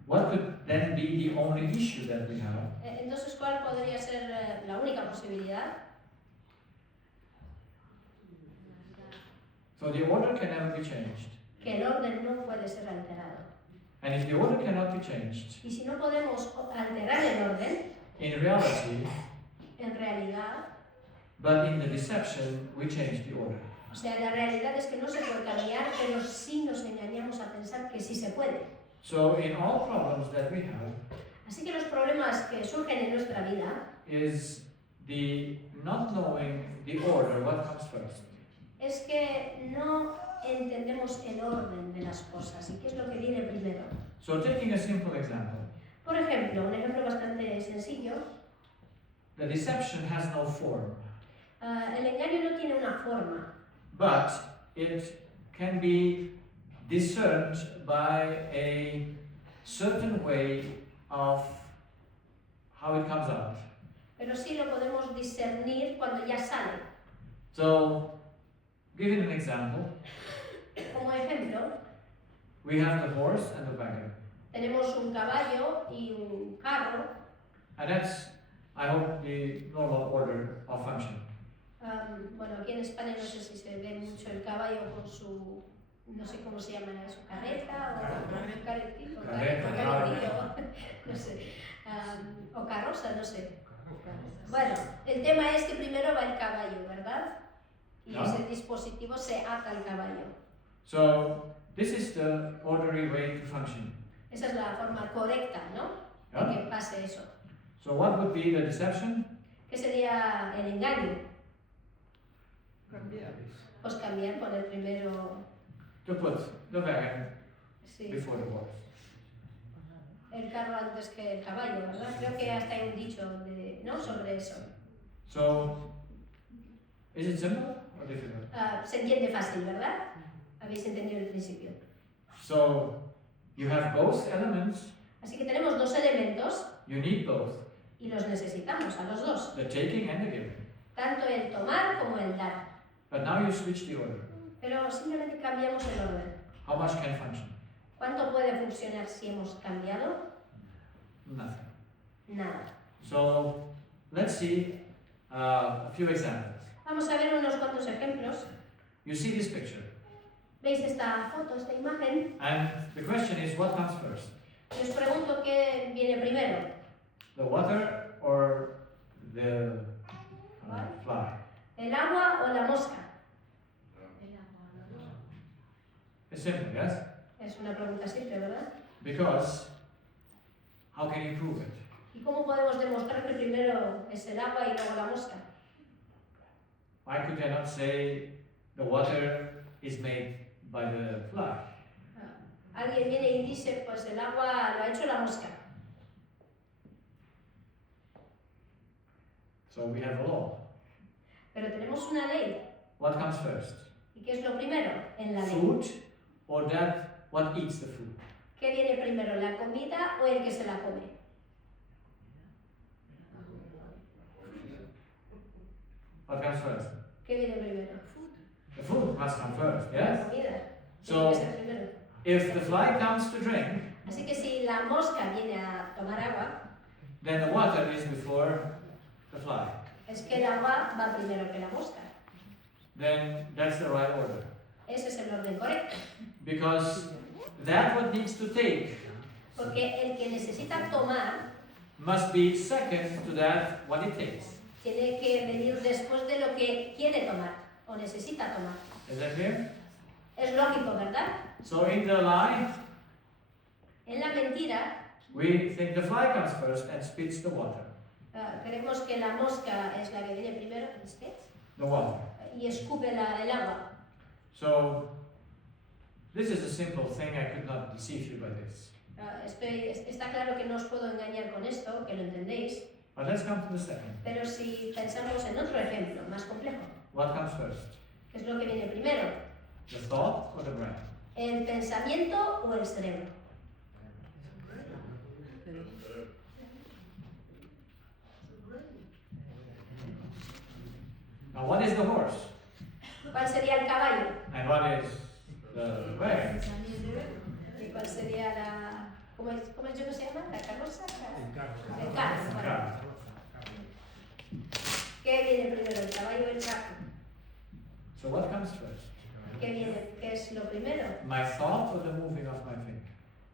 What could then be the only issue that we have? entonces ¿cuál podría ser la única posibilidad? So the order can never be changed. Que el orden no puede ser alterado. And if the order cannot be changed, Y si no podemos alterar el orden, in reality, en realidad, but in the deception, we change the order. o sea, la realidad es que no se puede cambiar, pero sí nos engañamos a pensar que sí se puede. So in all problems that we have Así que los problemas que surgen en nuestra vida is the not knowing the order, what comes first. es que no entendemos el orden de las cosas y qué es lo que viene primero. So taking a simple example, Por ejemplo, un ejemplo bastante sencillo, the deception has no form, el engaño no tiene una forma, but it can be discerned by a certain way of how it comes out. pero sí lo podemos discernir cuando ya sale. So, giving an example, Como ejemplo, we have the horse and the wagon, tenemos un caballo y un carro. and that's, I hope, the normal order of function. Bueno, aquí en España no sé si se ve mucho el caballo con su, no sé cómo se llama eso, carreta o carretito, no sé, o carroza, no sé. Bueno, el tema es que primero va el caballo, ¿verdad? Y ¿No? ese dispositivo se ata al caballo. So, this is the orderly way to function. Esa es la forma correcta, ¿no? Yeah. De que pase eso. So, what would be the deception? ¿Qué sería el engaño? Pues cambiar, poner primero, To put the wagon sí, before the horse. el carro antes que el caballo, ¿verdad? Creo que hasta hay un dicho ¿no? sobre eso. So, is it simple or difficult? Se entiende fácil, ¿verdad? Habéis entendido el principio. So, you have both elements, Así que tenemos dos elementos you need both, y los necesitamos, a los dos. the taking and the giving. Tanto el tomar como el dar. But now you switch the order. Pero simplemente cambiamos el orden. How much can function? ¿Cuánto puede funcionar si hemos cambiado? Nothing. Nada. So, let's see a few examples. Vamos a ver unos cuantos ejemplos. You see this picture, ¿Veis esta foto, esta imagen? and the question is, what comes first? Y os pregunto qué viene primero. The water or the fly? ¿El agua o la mosca? It's simple, yes? Es una pregunta simple, ¿verdad? Because how can you prove it? ¿Y cómo podemos demostrar que primero es el agua y luego la mosca? Why could I not say the water is made by the fly? Alguien viene y dice, pues el agua lo ha hecho la mosca. So we have a law. Pero tenemos una ley. What comes first? ¿Y qué es lo primero en la ley? Food or that what eats the food? ¿Qué viene primero, la comida o el que se la come? What comes first? ¿Qué viene primero? The food must come first, La yes? comida. So- Tiene que ser primero. If the fly comes to drink, Así que si la mosca viene a tomar agua, then the water is before the fly. es que el agua va primero que la mosca. Then that's the right order. Ese es el orden correcto. Because that what needs to take Porque el que necesita tomar must be second to that what it takes. tiene que venir después de lo que quiere tomar o o necesita tomar. Is that clear? Es lógico, ¿verdad? So in the lie, En la mentira, we think the fly comes first and spits the water. creemos que la mosca es la que viene primero, The water. y escupe el agua. So this is a simple thing. I could not deceive you by this. Está claro que no os puedo engañar con esto, que lo entendéis, But let's come to the second. pero si pensamos en otro ejemplo más complejo, What comes first? ¿qué es lo que viene primero? The thought or the brain? ¿El pensamiento o el cerebro? Now what is the horse? ¿Cuál sería el caballo? And what is the brain? ¿Y cuál sería la... ¿Cómo es yo que se llama? ¿La carroza? El The carro. Bueno, car. ¿qué viene primero, el caballo o el carro? So what comes first? ¿Qué es lo primero? My thought or the moving of my finger?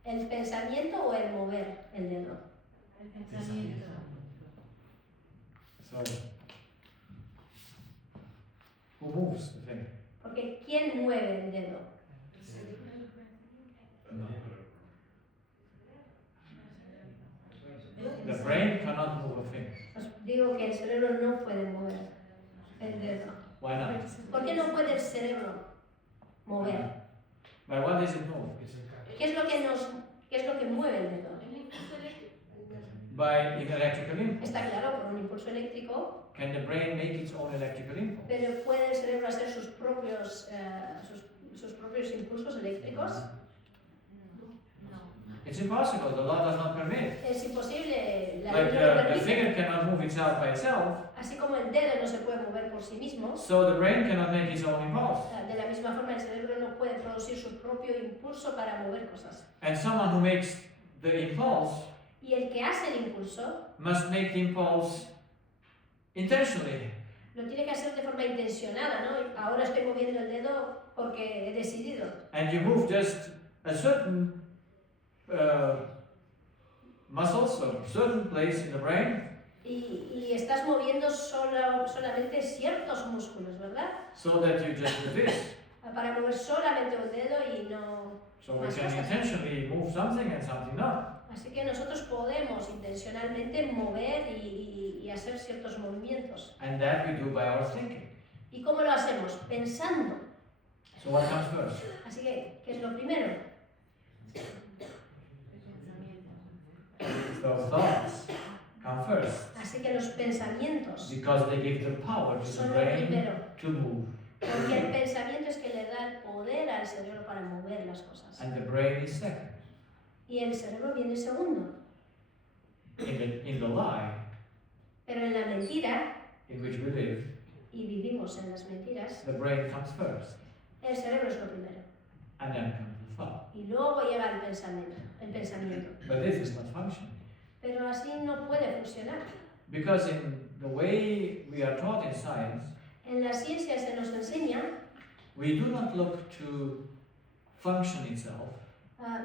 ¿El pensamiento o el mover el dedo? So who moves the finger? Porque ¿quién mueve el dedo? The brain cannot move a finger. Os digo que el cerebro no puede mover el dedo. Why not? ¿Por qué no puede el cerebro mover? By what does it move? ¿Qué es lo que mueve el dedo? By an electrical impulse. Está claro, por un impulso eléctrico, Can the brain make its own electrical impulse? pero ¿puede el cerebro hacer sus propios impulsos eléctricos? It's impossible. The law does not permit. Es imposible, la Like ley no lo the permite. finger cannot move itself by itself, Así como el dedo no se puede mover por sí mismo, so the brain cannot make its own impulse. de la misma forma el cerebro no puede producir su propio impulso para mover cosas. And someone who makes the impulse Y el que hace el impulso must make the impulse intentionally. lo tiene que hacer de forma intencionada, ¿no? Ahora estoy moviendo el dedo porque he decidido. And you move just a certain muscles or certain place in the brain, Y estás moviendo solamente ciertos músculos, ¿verdad? so that you just do this. Para mover solamente un dedo y no... So we can intentionally move something and something not. Así que nosotros podemos intencionalmente mover y hacer ciertos movimientos. And that we do by our thinking. ¿Y cómo lo hacemos? Pensando. So what comes first? Así que, ¿qué es lo primero? So thoughts come first, Así que los pensamientos because they give the power to the son lo brain primero. to move. Porque el pensamiento es que le da el poder al cerebro para mover las cosas. And the brain is second. Y el cerebro viene segundo. In the lie Pero en la mentira, in which we live, y vivimos en las mentiras, the brain comes first, el cerebro es lo primero. and then comes the thought. Y luego lleva el pensamiento. But this is not functioning. Pero así no puede funcionar. Because in the way we are taught in science, En la ciencia se nos enseña, we do not look to function itself,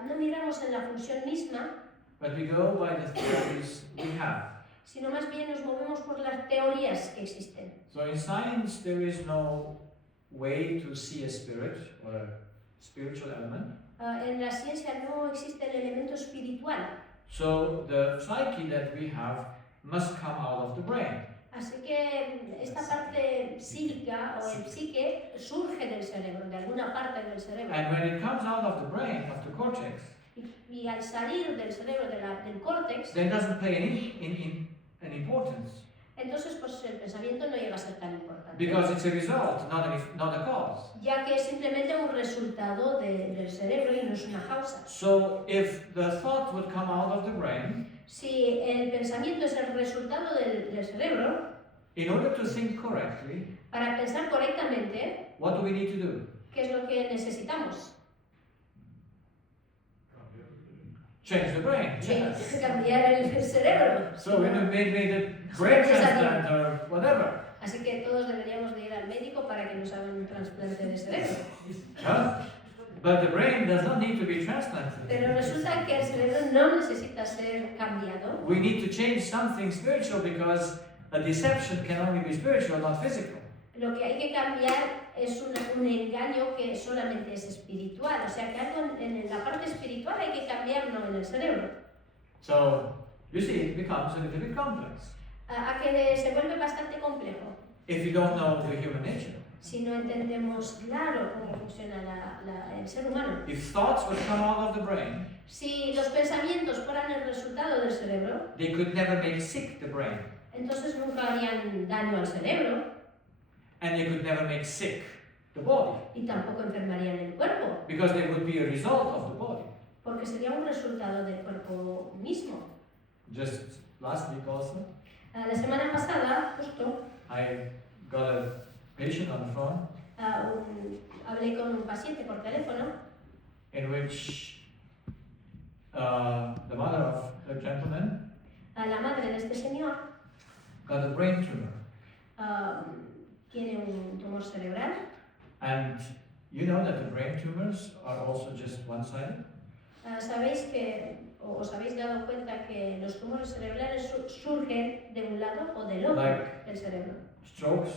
no miramos en la función misma, but we go by the theories we have. sino más bien nos movemos por las teorías que existen. So in science, there is no way to see a spirit or a spiritual element. En la ciencia no existe el elemento espiritual. So the psyche that we have must come out of the brain. Así que esta parte psíquica o el psique surge del cerebro, de alguna parte del cerebro. And when it comes out of the brain, of the cortex, Y al salir del cerebro, del córtex, then it doesn't play an importance. entonces pues el pensamiento no llega a ser tan importante. Because it's a result, not a cause. Ya que es simplemente un resultado del cerebro y no es una causa. So if the thought would come out of the brain, Si el pensamiento es el resultado del cerebro, in order to think correctly, para pensar correctamente, what do we need to do? ¿qué es lo que necesitamos? Change the brain. Yes. Cambiar el cerebro. So we made the brain transplant or whatever. Así que todos deberíamos de ir al médico para que nos hagan un trasplante de cerebro. Huh? But the brain does not need to be transplanted. Pero resulta que el cerebro no necesita ser cambiado. We need to change something spiritual because a deception can only be spiritual, not physical. Lo que hay que cambiar es un engaño que solamente es espiritual, o sea que algo en la parte espiritual hay que cambiarlo en el cerebro. So, you see, it becomes a little bit complex A que se vuelve bastante complejo if you don't know the human nature. si no entendemos claro cómo funciona el ser humano. If thoughts would come out of the brain, Si los pensamientos fueran el resultado del cerebro, they could never make sick the brain, entonces nunca harían daño al cerebro and they could never make sick the body, y tampoco enfermarían el cuerpo, because they would be a result of the body. porque sería un resultado del cuerpo mismo. Just last week also, La semana pasada, justo, I got a patient on the phone hablé con un paciente por teléfono in which the mother of a gentleman la madre de este señor got a brain tumor. Tiene un tumor cerebral. And you know that the brain tumors are also just one-sided? Sabéis que, o os habéis dado cuenta que los tumores cerebrales surgen de un lado o del otro del cerebro. Strokes?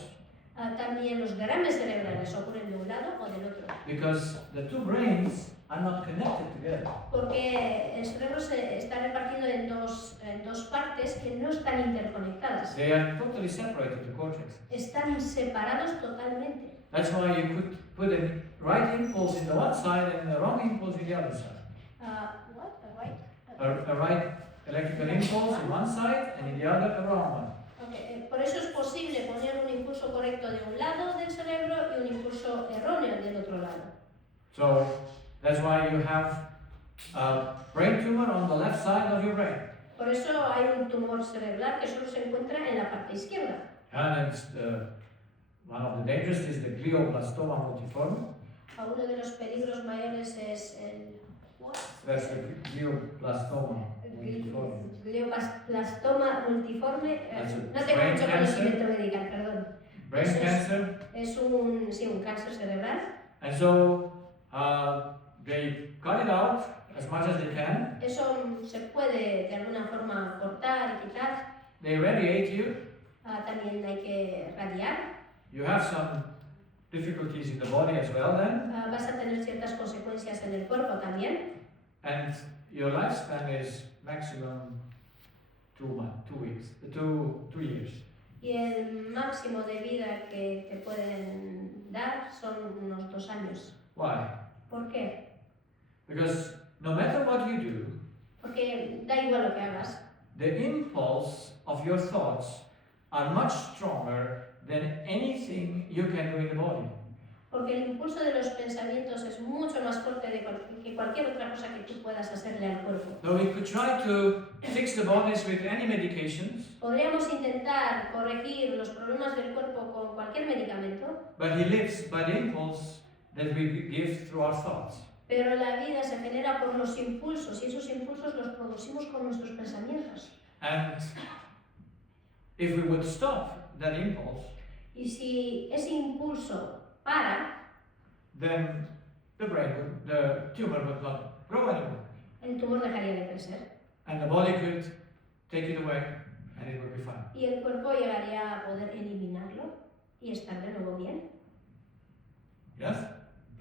También los derrames cerebrales ocurren de un lado o del otro. Because the two brains are not connected together. Porque el cerebro se está repartido en dos partes que no están interconectadas. They are totally separated, the cortex. Están separados totalmente. That's why you could put a right impulse in the one side and a wrong impulse in the other side. What? Right? A right electrical impulse in one side and in the other a wrong one. Okay. Por eso es posible poner un impulso correcto de un lado del cerebro y un impulso erróneo del otro lado. So that's why you have a brain tumor on the left side of your brain. Por eso hay un tumor cerebral que solo se encuentra en la parte izquierda. And it's one of the dangers is the glioblastoma multiforme. Uno de los peligros mayores es el That's the glioblastoma multiforme. glioblastoma multiforme. That's a No tengo brain mucho cancer. conocimiento medical, perdón. Brain Eso cancer. Es un cáncer cerebral. And so they cut it out as much as they can. Eso se puede de alguna forma cortar y quitar. They radiate you. También hay que radiar. You have some difficulties in the body as well then. Vas a tener ciertas consecuencias en el cuerpo también. And your lifespan is maximum 2 years. Y el máximo de vida que te pueden dar son unos 2 años. Why? ¿Por qué? Because no matter what you do, Porque da igual lo que hagas. the impulse of your thoughts are much stronger than anything you can do in the body. Porque el impulso de los pensamientos es mucho más fuerte que cualquier otra cosa que tú puedas hacerle al cuerpo. So we could try to fix the bodies with any medications, Podríamos intentar corregir los problemas del cuerpo con cualquier medicamento, but he lives by the impulse that we give through our thoughts. pero la vida se genera por los impulsos y esos impulsos los producimos con nuestros pensamientos. And if we would stop that impulse, Y si ese impulso para, then the tumor would not grow anymore. el tumor dejaría de crecer And the body could take it away and it would be fine. y el cuerpo llegaría a poder eliminarlo y estar de nuevo bien. Yes?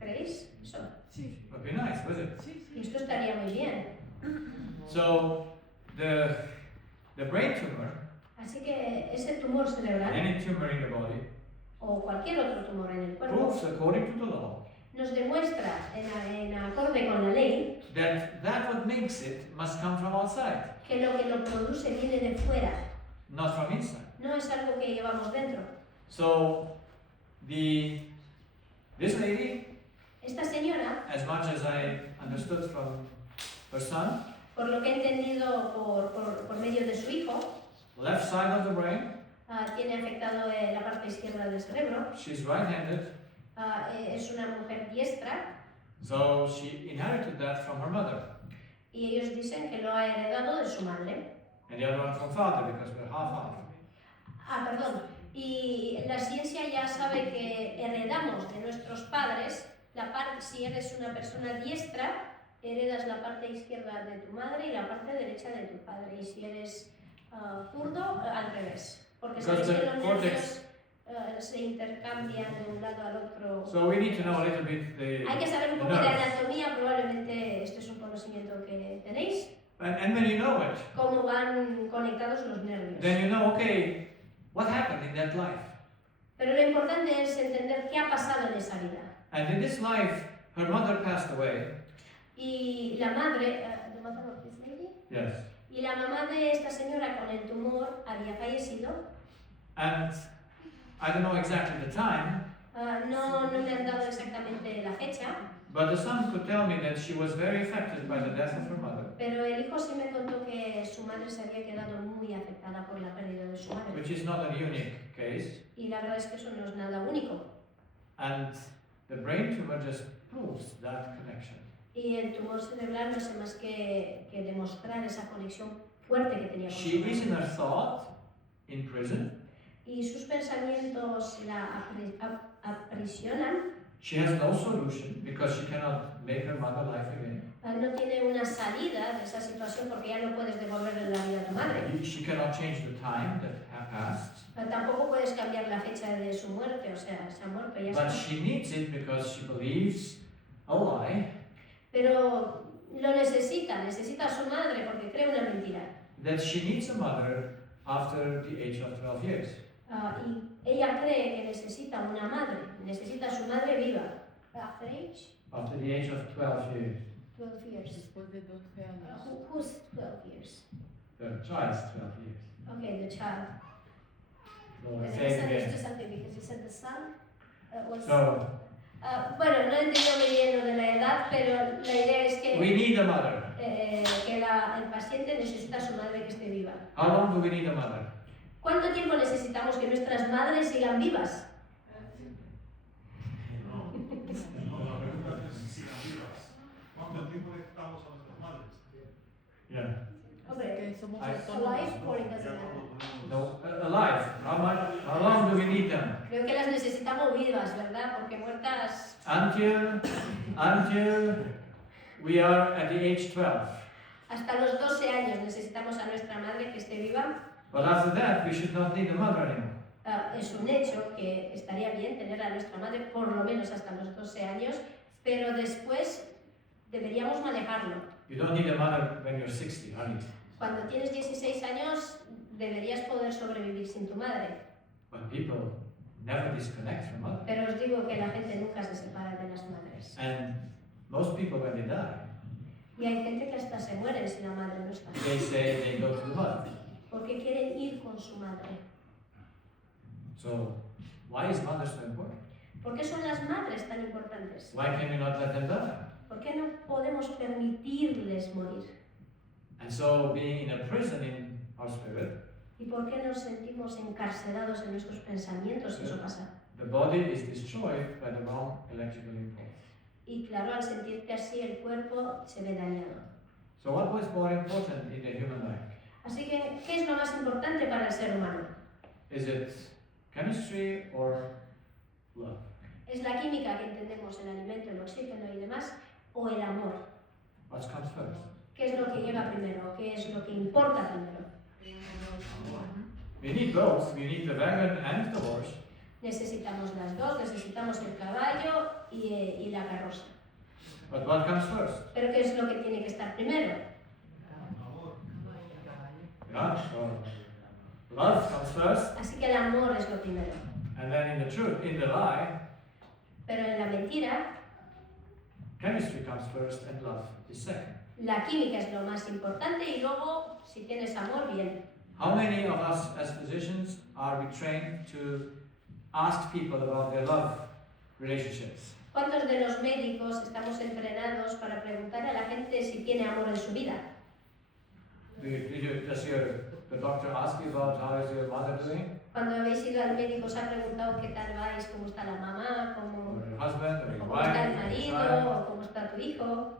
¿Creéis eso? Sí, Would be nice, would it? sí, Y sí. esto estaría muy bien. So the brain tumor, Así que ese tumor cerebral any tumor in the body, o cualquier otro tumor en el cuerpo proves according to the law nos demuestra en acorde con la ley that what makes it must come from outside, que lo produce viene de fuera, not from inside. no es algo que llevamos dentro. So this lady, Esta señora, as much as I understood from her son, por lo que he entendido por medio de su hijo, left side of the brain, tiene afectado la parte izquierda del cerebro, she's right-handed, es una mujer diestra so she inherited that from her mother, y ellos dicen que lo ha heredado de su madre. and the other one from father because we're half. Perdón. Y la ciencia ya sabe que heredamos de nuestros padres la parte, si eres una persona diestra, heredas la parte izquierda de tu madre y la parte derecha de tu padre. Y si eres zurdo, al revés. Porque sabéis que los nervios se intercambian de un lado al otro. So we need to know a little bit Hay que saber un the poco de nerves. anatomía, probablemente esto es un conocimiento que tenéis, And when you know it, cómo van conectados los nervios. then you know, okay, what happened in that life? Pero lo importante es entender qué ha pasado en esa vida. And in this life, her mother passed away. Y la madre, the mother of this lady, Yes. y la mamá de esta señora con el tumor había fallecido. And I don't know exactly the time, No me han dado exactamente la fecha, but the son could tell me that she was very affected by the death of her mother, pero el hijo sí me contó que su madre se había quedado muy afectada por la pérdida de su madre. which is not a unique case. Y la verdad es que eso no es nada único. And the brain tumor just proves that connection. Y el tumor cerebral no hace más que demostrar esa conexión fuerte que tenía con su She is in madre. her thought in prison. Y sus pensamientos la aprisionan. She has no solution because she cannot make her mother life again. No tiene una salida de esa situación porque ya no puedes devolverle la vida a tu madre. She cannot change the time that have passed. Tampoco puedes cambiar la fecha de su muerte, o sea, se ha muerto, ya But está. she needs it because she believes a lie Pero lo necesita a su madre porque cree una mentira. that she needs a mother after the age of 12 years. Y ella cree que necesita una madre, necesita a su madre viva. After After the age of 12 years. 12 years. Después de 12 años. Who's 12 years? The child's 12 years. Okay, the child. So But I I say again. misunderstood something because you said the son was... So Bueno, no he entendido muy bien lo de la edad, pero la idea es que, we need a mother. el paciente necesita a su madre que esté viva. How long do we need a mother? ¿Cuánto tiempo necesitamos que nuestras madres sigan vivas? ¿Cuánto tiempo necesitamos a nuestras madres? Yeah. Hombre, Que somos Ay. autónomos. alive or it doesn't Ya matter? cuando tenemos... No, alive. How long do we need them? Creo que las necesitamos vivas, ¿verdad? Porque muertas... Until we are at the age 12. Hasta los 12 años necesitamos a nuestra madre que esté viva. But after that, we should not need a mother anymore. Es un hecho que estaría bien tener a nuestra madre por lo menos hasta los 12 años, pero después deberíamos manejarlo. You don't need a mother when you're 60, are you? Cuando tienes 16 años deberías poder sobrevivir sin tu madre, But people never disconnect from mother. pero os digo que la gente nunca se separa de las madres. And most people, when they die, Y hay gente que hasta se muere si la madre no está, they say they go to the mother. porque quieren ir con su madre. So, why is mother so important? ¿Por qué son las madres tan importantes? Why can we not let them die? ¿Por qué no podemos permitirles morir? And so, being in a prison in our spirit, ¿Y por qué nos sentimos encarcelados en nuestros pensamientos si eso pasa? the body is destroyed by the wrong electrical impulse. Y claro, al sentirte así, el cuerpo se ve dañado. So, what was more important in the human life? Así que, ¿qué es lo más importante para el ser humano? Is it chemistry or love? ¿Es la química que entendemos, el alimento, el oxígeno y demás? ¿O el amor? What comes first? ¿Qué es lo que llega primero? ¿Qué es lo que importa primero? We need both. We need the wagon and the horse. Necesitamos las dos, necesitamos el caballo y la carroza. But what comes first? ¿Pero qué es lo que tiene que estar primero? Yeah, so love comes first, Así que el amor es lo primero. and then in the truth, in the lie, Pero en la mentira, chemistry comes first and love is second. la química es lo más importante y luego, si tienes amor, bien. How many of us as physicians are we trained to ask people about their love relationships? ¿Cuántos de los médicos estamos entrenados para preguntar a la gente si tiene amor en su vida? Does the doctor ask you about how is your mother doing? Cuando habéis ido al médico os ha preguntado qué tal vais, cómo está la mamá, Or cómo, your husband, or o your cómo está el wife, or your marido, child? o cómo está tu hijo.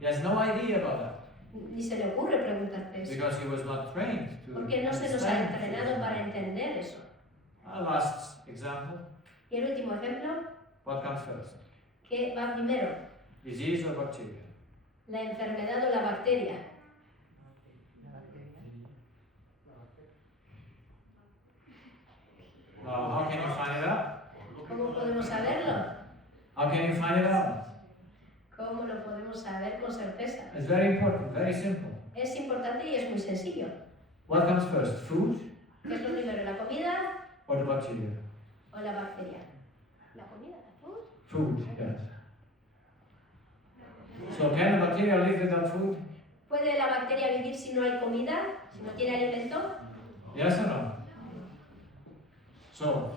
He has no idea about that Ni se le ocurre preguntarte eso, because he was not trained to porque no se nos ha understand. entrenado para entender eso. Last example, Y el último ejemplo, what comes first? ¿qué va primero? Disease or bacteria? ¿La enfermedad o la bacteria? How can you find it out? ¿Cómo podemos saberlo? How can you find it out? ¿Cómo lo podemos saber con certeza? It's very important, very simple. Es importante y es muy sencillo. What comes first, food ¿Qué es lo primero, la comida or the bacteria? o la bacteria? La comida, la food. Food, yes. So can the bacteria live without food? ¿Puede la bacteria vivir si no hay comida, si no tiene alimento? Yes or no? So,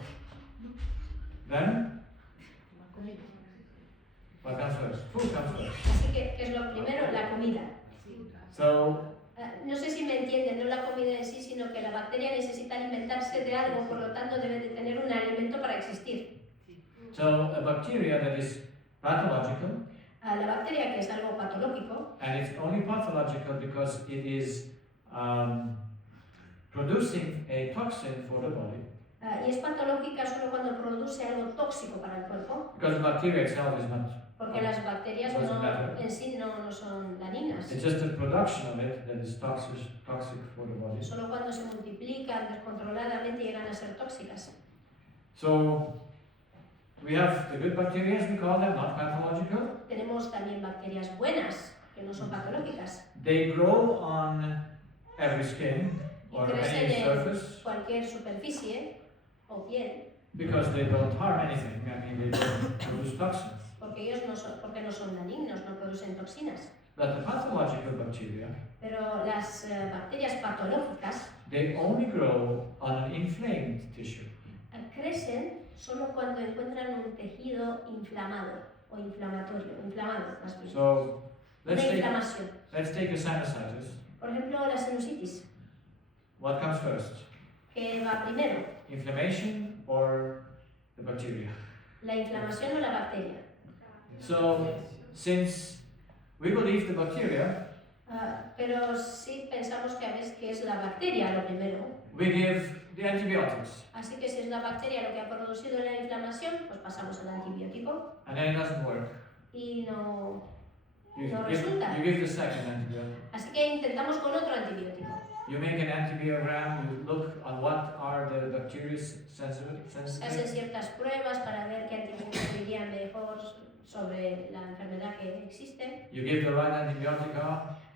then, what comes first? Food comes first. Así que, ¿qué es lo primero? La comida. So, No sé si me entienden, no la comida en sí, sino que la bacteria necesita alimentarse de algo, por lo tanto debe de tener un alimento para existir. a bacteria that is pathological, La bacteria, que es algo patológico, and it's only pathological because it is producing a toxin for the body, y es patológica solo cuando produce algo tóxico para el cuerpo, because the bacteria itself is not. porque las bacterias en sí no son dañinas. It's just the production of it that is toxic for the body. Solo cuando se multiplican descontroladamente llegan a ser tóxicas. So, we have the good bacteria, as we call them, not pathological. Tenemos también bacterias buenas, que no son patológicas. They grow on every skin or crecen any en surface cualquier superficie o piel, because they don't harm anything. I mean, they don't produce toxins. porque ellos no son dañinos, no producen toxinas. But the pathological bacteria, Pero las bacterias patológicas they only grow on an inflamed tissue. crecen solo cuando encuentran un tejido inflamado o inflamatorio, inflamado más bien. So, Una let's inflamación. take a sinusitis. Por ejemplo, la sinusitis, What comes first? que va primero, Inflammation or the bacteria? la inflamación o la bacteria. So, since we believe the bacteria, Pero sí pensamos que a veces que es la bacteria lo primero. we give the antibiotics, Así que si es la bacteria lo que ha producido la inflamación, pues pasamos al antibiótico and then it doesn't work. y no. You, No give, resulta. you give the second antibiotic. Así que intentamos con otro antibiótico. You make an antibiogram, you look on what are the bacteria sensitive. Se hacen ciertas pruebas para ver qué antibiótico iría mejor sobre la enfermedad que existe. You give the right antibiotic,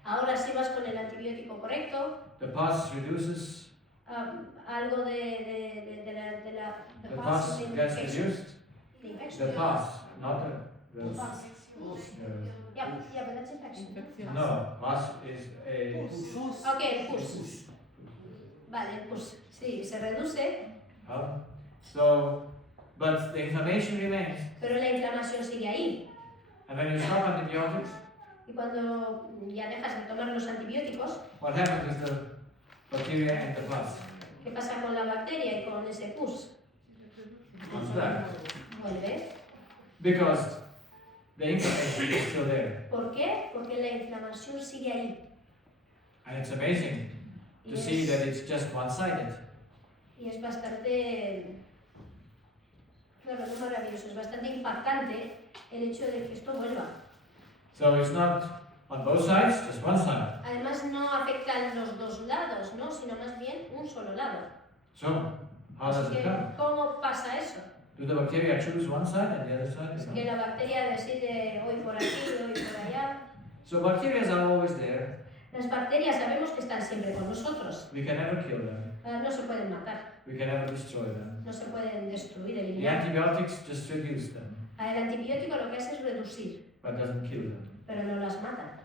Ahora si vas con el antibiótico correcto, the pus reduces, algo de la the pus gets reduced. The The infection. pus, not the Pus. Yeah, but that's infection. no, pus is a, Ok, el pus. Vale, el pus. Sí, se reduce, so, but the inflammation remains. pero la inflamación sigue ahí. And when you stop antibiotics, Y cuando ya dejas de tomar los antibióticos, what happens is the bacteria and the pus ¿qué pasa con la bacteria y con ese pus? comes back. Vuelve. Because the inflammation is still there. ¿Por qué? Porque la inflamación sigue ahí. And it's amazing Y to see that es, it's just one-sided. y es bastante, claro, no maravilloso, es bastante impactante el hecho de que esto vuelva. So it's not on both sides, just one side. Además no afectan los dos lados, ¿no? Sino más bien un solo lado. So, how does Así it que, come? ¿cómo pasa eso? Do the bacteria choose one side and the other side? Es No. que la bacteria decide hoy por aquí, hoy por allá. So bacteria are always there. Las bacterias sabemos que están siempre con nosotros. We can never kill them. No se pueden matar, We can never destroy them. no se pueden destruir, The eliminar. antibiotics just reduce them, El antibiótico lo que hace es reducir, but doesn't kill them. pero no las mata.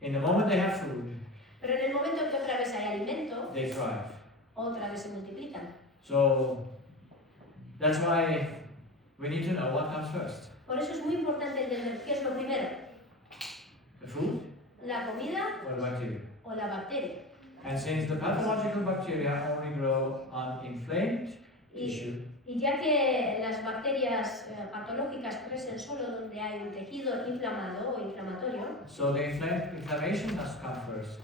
In the moment they have food, Pero en el momento que otra vez hay alimento, they thrive. otra vez se multiplican. So that's why we need to know what comes first. Por eso es muy importante entender qué es lo primero, The food la comida or the bacteria. o la bacteria. And since the pathological bacteria only grow on inflamed Y, tissue, y ya que las bacterias patológicas crecen solo donde hay un tejido inflamado o inflamatorio, so the inflammation must come first,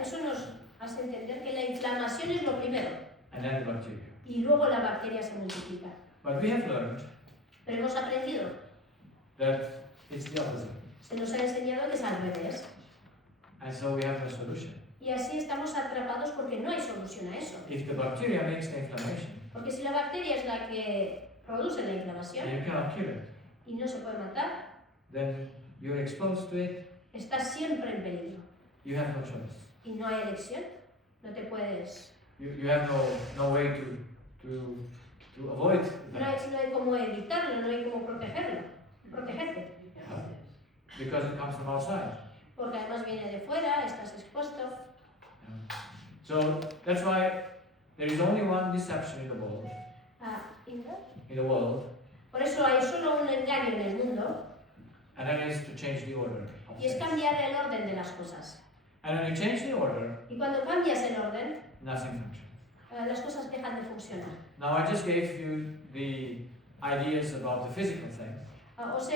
eso nos hace entender que la inflamación es lo primero and then the bacteria. y luego la bacteria se multiplica. But we have learned Pero hemos aprendido, that it's the opposite, se nos ha enseñado que es al revés. and so we have no solution. Y así estamos atrapados porque no hay solución a eso. If the bacteria makes the inflammation, Porque si la bacteria es la que produce la and inflamación you cannot kill it, y no se puede matar, then you're exposed to it, está siempre en peligro. you have no choice. Y no hay elección, no te puedes... You have no way to avoid No that, hay cómo evitarlo, no hay cómo protegerte. because it comes from outside. Porque además viene de fuera, estás expuesto. So that's why there is only one deception in the world. In the world, Por eso hay solo un engaño en el mundo and that is to change the order. Of y es things. cambiar el orden de las cosas. And when you change the order, Y cuando cambias el orden, nothing functions. las cosas dejan de funcionar. Now I just gave you the ideas about the physical things, Os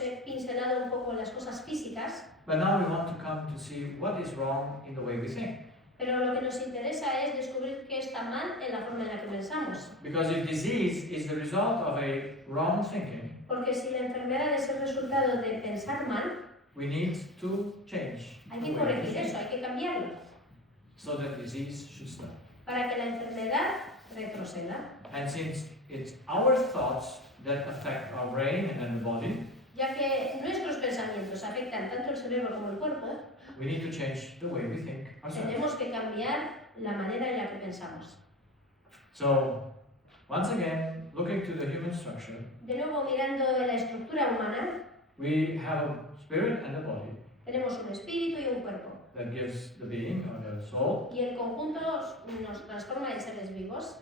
he pincelado un poco las cosas físicas, but now we want to come to see what is wrong in the way we think. pero lo que nos interesa es descubrir qué está mal en la forma en la que pensamos. Because if disease is the result of a wrong thinking, Porque si la enfermedad es el resultado de pensar mal, we need to change hay the que way we corregir think eso, hay que cambiarlo, so that disease should stop. para que la enfermedad retroceda. And since it's our thoughts that affect our brain and then the body, Ya que nuestros pensamientos afectan tanto el cerebro como el cuerpo, we need to change the way we think ourselves. tenemos que cambiar la manera en la que pensamos. So, once again, looking to the human structure, De nuevo, mirando la estructura humana, we have a spirit and a body tenemos un espíritu y un cuerpo. that gives the being or the soul. Y el conjunto nos transforma en seres vivos.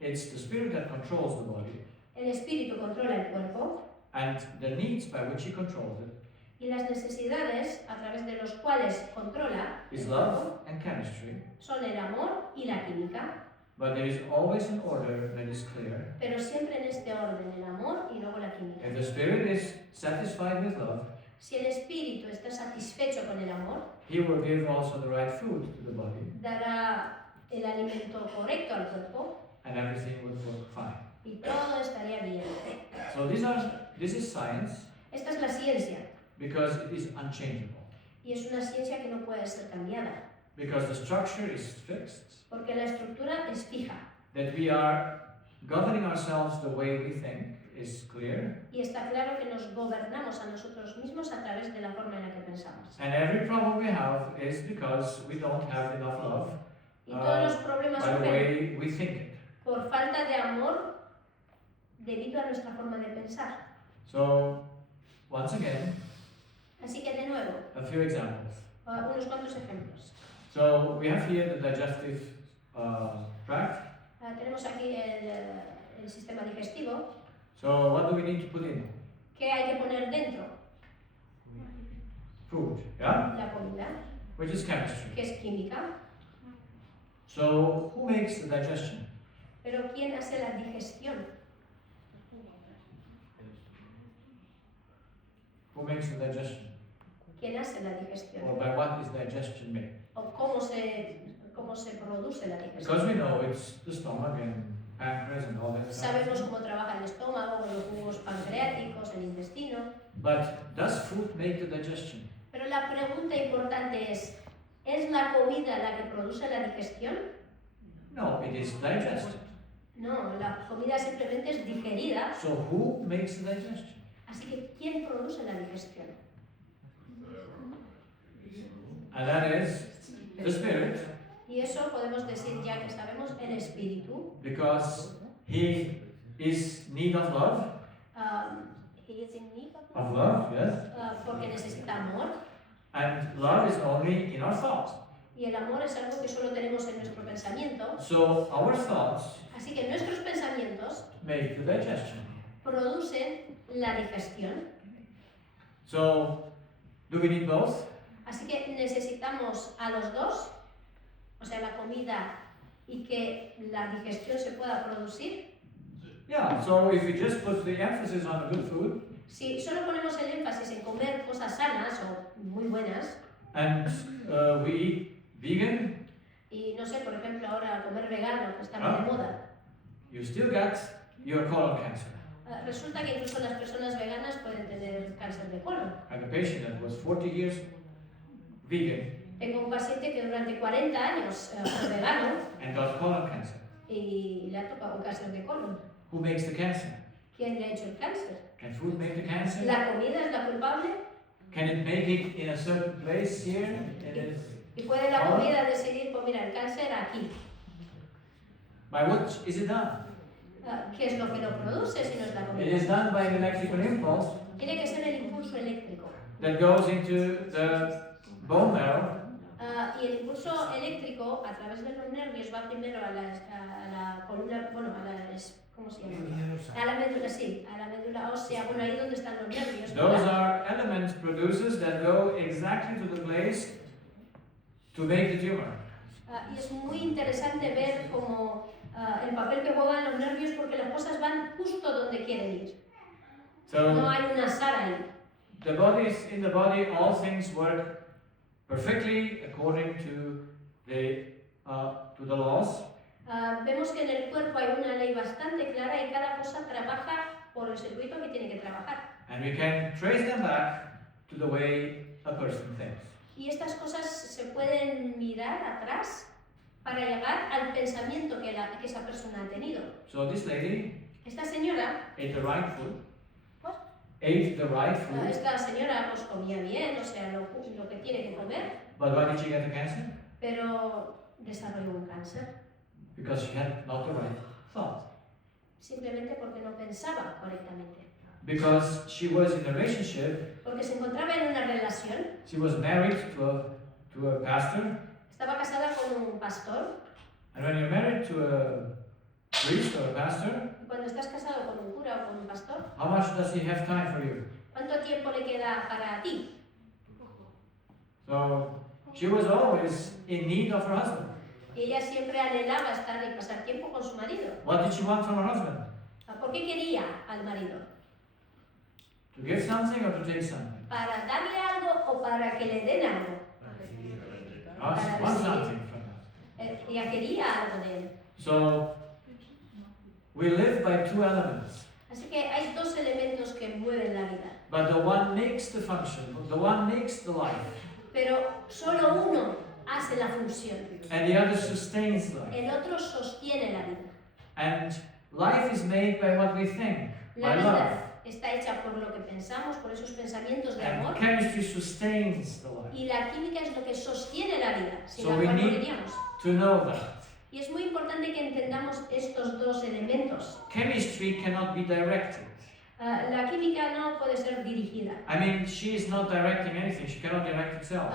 It's the spirit that controls the body, El espíritu controla el cuerpo and the needs by which he controls it y las necesidades a través de los cuales controla is el love cuerpo and chemistry. son el amor y la química, But there is always an order that is clear. pero siempre en este orden, el amor y luego la química. If the spirit is satisfied with love, Si el espíritu está satisfecho con el amor, he will give also the right food to the body, dará el alimento correcto al cuerpo and everything will work fine. y todo estaría bien. So this is science Esta es la ciencia because it is unchangeable. y es una ciencia que no puede ser cambiada Because the structure is fixed, porque la estructura es fija that we are governing ourselves the way we think is clear, y está claro que nos gobernamos a nosotros mismos a través de la forma en la que pensamos. and every problem we have is because we don't have enough love Y todos los problemas by the surgen way we think it. por falta de amor debido a nuestra forma de pensar. So, once again, Así que de nuevo, a few examples. unos cuantos ejemplos. So, we have here the digestive tract. Tenemos aquí el sistema digestivo. So, what do we need to put in? ¿Qué hay que poner dentro? Food, yeah? La comida, Which is chemistry. que es química. So, who makes the digestion? Pero ¿quién hace la digestión? Who makes the digestion? ¿Quién hace la digestión? Or by what is digestion made? ¿O cómo se produce la digestión? Because we know it's the stomach and pancreas and all that stuff. Sabemos cómo trabaja el estómago, los jugos pancreáticos, el intestino. But does food make the digestion? Pero la pregunta importante ¿es la comida la que produce la digestión? No, it is digested. No, la comida simplemente es digerida. So who makes the digestion? Así que ¿quién produce la digestión? And that is the spirit, Y eso podemos decir ya que sabemos el espíritu. because he is need of love. He is in need of Of love, yes. porque necesita amor. And love is only in our thoughts. Y el amor es algo que solo tenemos en nuestro pensamiento. So our thoughts Así que nuestros pensamientos make the digestion. producen la digestión. So do we need both? Así que necesitamos a los dos, o sea, la comida y que la digestión se pueda producir. Yeah, so if we just put the emphasis on the good food Si solo ponemos el énfasis en comer cosas sanas o muy buenas, and we eat vegan, y no sé, por ejemplo, ahora comer vegano, que está muy de moda, you still get your colon cancer. resulta que incluso las personas veganas pueden tener cáncer de colon. I had a patient that was 40 years vegan Tengo un paciente que durante 40 años fue vegano and got colon cancer. y le ha tocado un cáncer de colon. Who makes the cancer? ¿Quién le ha hecho el cáncer? Can food make the cancer? ¿La comida es la culpable? Can it make it in a certain place here? In this? ¿Y puede la comida decidir, pues mira, el cáncer aquí? By what is it done? ¿Qué es lo que lo produce si no es la It comida? is done by an electrical impulse Tiene que ser el impulso eléctrico. that goes into the bone marrow, Y el impulso eléctrico a través de los nervios va primero a la columna, bueno, ¿cómo se llama? A la médula, sí, a la médula ósea, bueno, ahí donde están los nervios. those ¿verdad? are element producers that go exactly to the place to make the tumor. Y es muy interesante ver como el papel que juegan los nervios porque las cosas van justo donde quieren ir. No So hay un azar ahí. the bodies in the body, all things work perfectly according to the laws. Vemos que en el cuerpo hay una ley bastante clara y cada cosa trabaja por el circuito que tiene que trabajar. And we can trace them back to the way a person thinks. Y estas cosas se pueden mirar atrás para llegar al pensamiento que esa persona ha tenido. So this lady Esta señora, ate the right food, What? ate the right food, esta señora pues comía bien, o sea, lo que tiene que comer, but why did she get the cancer? pero desarrolló un cáncer Because she had not the right thought. simplemente porque no pensaba correctamente. Because she was in a relationship, Porque se encontraba en una relación, she was married to a pastor, estaba casada con un pastor, and when you're married to a priest or a pastor, y cuando estás casado con un cura o con un pastor, how much does he have time for you? ¿cuánto tiempo le queda para ti? So she was always in need of her husband. Y ella siempre anhelaba estar y pasar tiempo con su marido. What did she want from her husband? ¿Por qué quería al marido? To give something or to take something? ¿Para darle algo o para que le den algo? She wants something from us. Ella quería algo de él. So we live by two elements, Así que hay dos elementos que mueven la vida. but the one makes the function, the one makes the life, Pero solo uno hace la función. and the other sustains life. El otro sostiene la vida. And life is made by what we think, La by love. vida está hecha por lo que pensamos, por esos pensamientos de amor. And chemistry sustains the life. Y la química es lo que sostiene la vida. Sin So la we cual need- moriríamos. To know that. Y es muy importante que entendamos estos dos elementos. Chemistry cannot be directed. La química no puede ser dirigida. I mean, she is not directing anything, she cannot direct itself.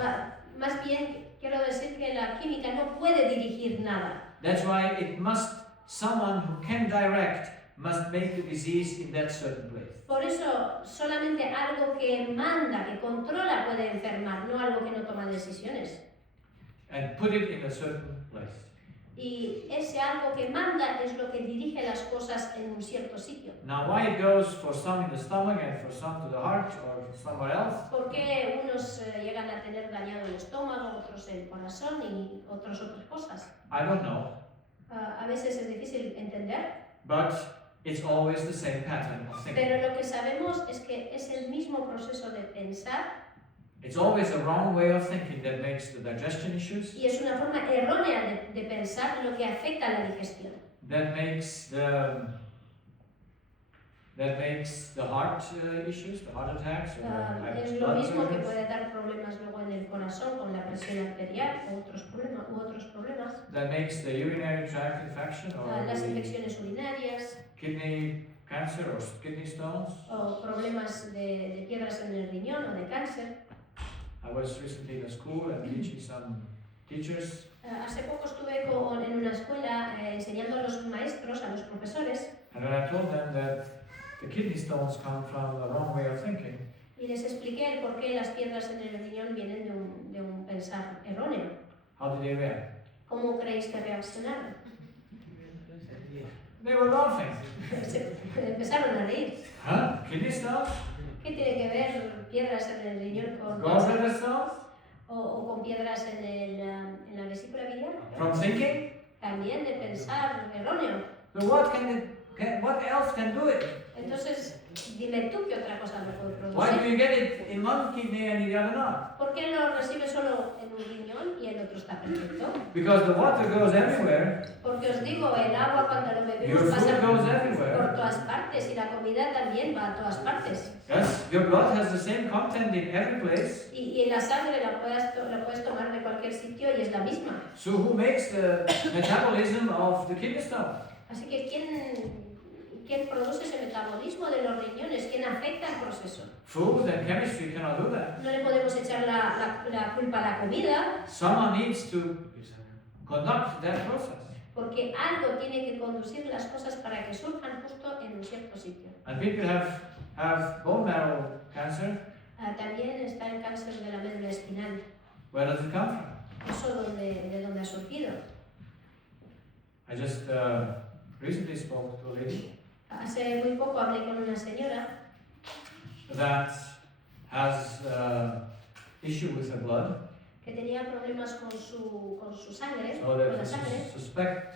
Más bien, quiero decir que la química no puede dirigir nada. That's why it must, someone who can direct must make the disease in that certain place. Por eso, solamente algo que manda, que controla puede enfermar, no algo que no toma decisiones. And put it in a certain place. Y ese algo que manda es lo que dirige las cosas en un cierto sitio. Now, why it goes for some in the stomach and for some to the heart or somewhere else, ¿Por qué unos llegan a tener dañado el estómago, otros el corazón y otras cosas? I don't know. A veces es difícil entender, But it's always the same pattern of thinking. pero lo que sabemos es que es el mismo proceso de pensar It's always a wrong way of thinking that makes the digestion issues, y es una forma errónea de pensar lo que afecta a la digestión. that makes the heart issues, the heart attacks, or high Es lo blood mismo que pressures. puede dar problemas luego en el corazón con la presión arterial u otros problemas. That makes the urinary tract infection or Las the infecciones urinarias kidney cancer or kidney stones. o problemas de piedras en el riñón o de cáncer. I was recently in a school and teaching some teachers, Hace poco estuve en una escuela enseñando a los maestros, a los profesores, and when I told them that the kidney stones come from the wrong way of thinking, y les expliqué el por qué las piedras en el riñón vienen de un pensar erróneo. how did they react? ¿Cómo creéis que reaccionaron? They were laughing. Empezaron a reír. Huh? Kidney stones? ¿Qué tiene que ver piedras en el riñón con Gallbladder stones? o con piedras en la vesícula biliar? From thinking? También de pensar erróneo. So what else can do it? Entonces, Dime tú qué otra cosa no puedo Why do producir. you get it in one kidney and in the other not? ¿Por qué lo recibe solo en un riñón y el otro está perfecto? Because the water goes everywhere, Porque os digo, el agua cuando lo your bebemos food pasa goes por everywhere. todas partes y la comida también va a todas partes. Yes, your blood has the same content in every place. Y la sangre la puedes tomar de cualquier sitio y es la misma. So who makes the metabolism of the kidney stone? Así que ¿quién produce ese metabolismo de los riñones? ¿Quién afecta el proceso? Food and chemistry cannot do that. No le podemos echar la culpa a la comida Someone needs to conduct that process. porque algo tiene que conducir las cosas para que surjan justo en un cierto sitio. And people have bone marrow cancer. También está el cáncer de la médula espinal. Where does it come from? ¿Eso de dónde ha surgido? I just recently spoke to a lady Hace muy poco hablé con una señora that has issue with her blood. que tenía problemas con su sangre, So con la there's sangre, a suspect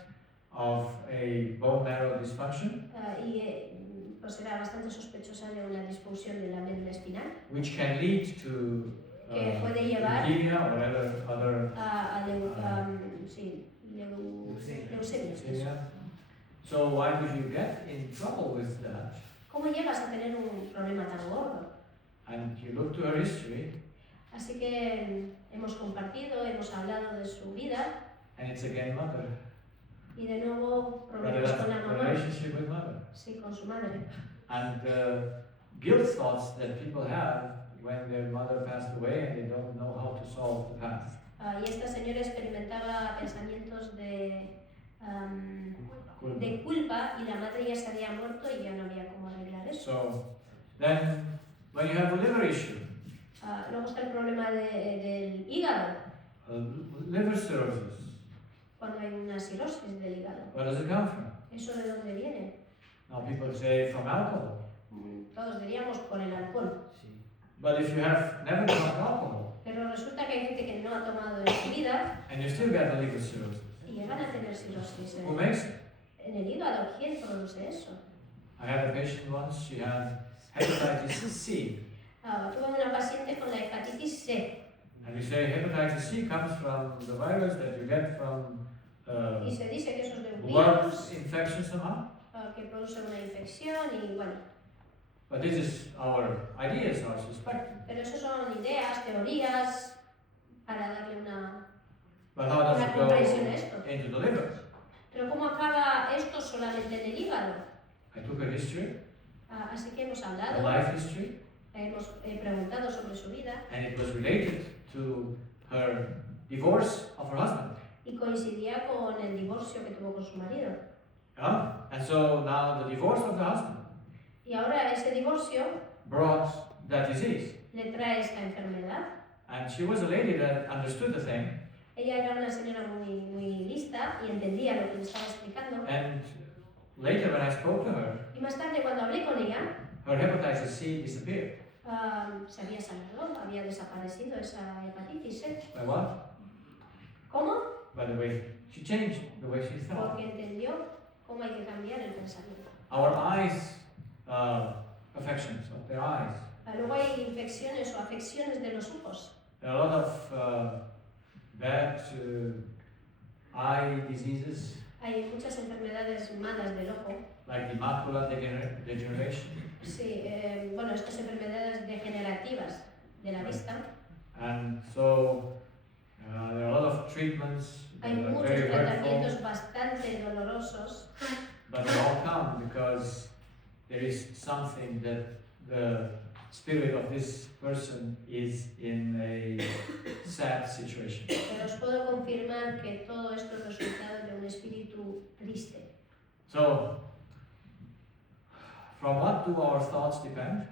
of a bone marrow dysfunction, y pues era bastante sospechosa de una disfunción de la médula espinal which can lead to que puede llevar leukemia or other a leucemia. leukemia. So why would you get in trouble with that? ¿Cómo llegas a tener un problema tan gordo? And you look to her history, Así que hemos compartido, hemos hablado de su vida and it's again mother. y de nuevo problemas con la mamá, Relationship with mother. sí, con su madre. And guilt thoughts that people have when their mother passed away and they don't know how to solve the past. Y esta señora experimentaba pensamientos de culpa y la madre ya se había muerto y ya no había cómo arreglar eso. So then, when you have a liver issue, Luego está el problema del hígado, liver cirrhosis, cuando hay una cirrosis del hígado. where does it come from? ¿Eso de dónde viene? Now people say from alcohol, Todos diríamos por el alcohol. but if you have never drunk alcohol Pero resulta que hay gente que no ha tomado en su vida and you still get the liver cirrhosis, y llegan a tener cirrosis who makes it? en el hígado. ¿Quién produce eso? I had a patient once, she had hepatitis C, Tuve una paciente con la hepatitis C and we say hepatitis C comes from the virus that you get from y se dice que eso es de un blood virus infection somehow. que produce una infección y bueno. But this is our ideas, our suspect. Pero eso son ideas, teorías para darle una... But how does Una it comprensión go a esto. into the liver? Pero ¿cómo acaba esto solamente en el hígado? I took her history, Así que hemos her hablado, life history, hemos preguntado sobre su vida and it was related to her divorce of her husband. y coincidía con el divorcio que tuvo con su marido. And so now the divorce of the husband Y ahora ese divorcio brought that disease. le trae esta enfermedad. And she was a lady that understood the thing, Ella era una señora muy lista y entendía lo que le estaba explicando. and later when I spoke to her, Y más tarde cuando hablé con ella, her hepatitis C disappeared. se había sanado, había desaparecido esa hepatitis C. By what? ¿Cómo? By the way, she changed the way she thought. Porque entendió cómo hay que cambiar el pensamiento. Our eyes, affections of their eyes. Luego hay infecciones o afecciones de los ojos. There are a lot of bad eye diseases, Hay muchas enfermedades malas del ojo. like the macular degeneration. Sí, bueno, estas enfermedades degenerativas de la vista. And so there are a lot of treatments that Hay are muchos very hurtful, tratamientos bastante dolorosos, but they all come because there is something that the spirit of this person is in a sad situation. pero os puedo confirmar que todo esto es resultado de un espíritu triste. So, from what do our thoughts depend?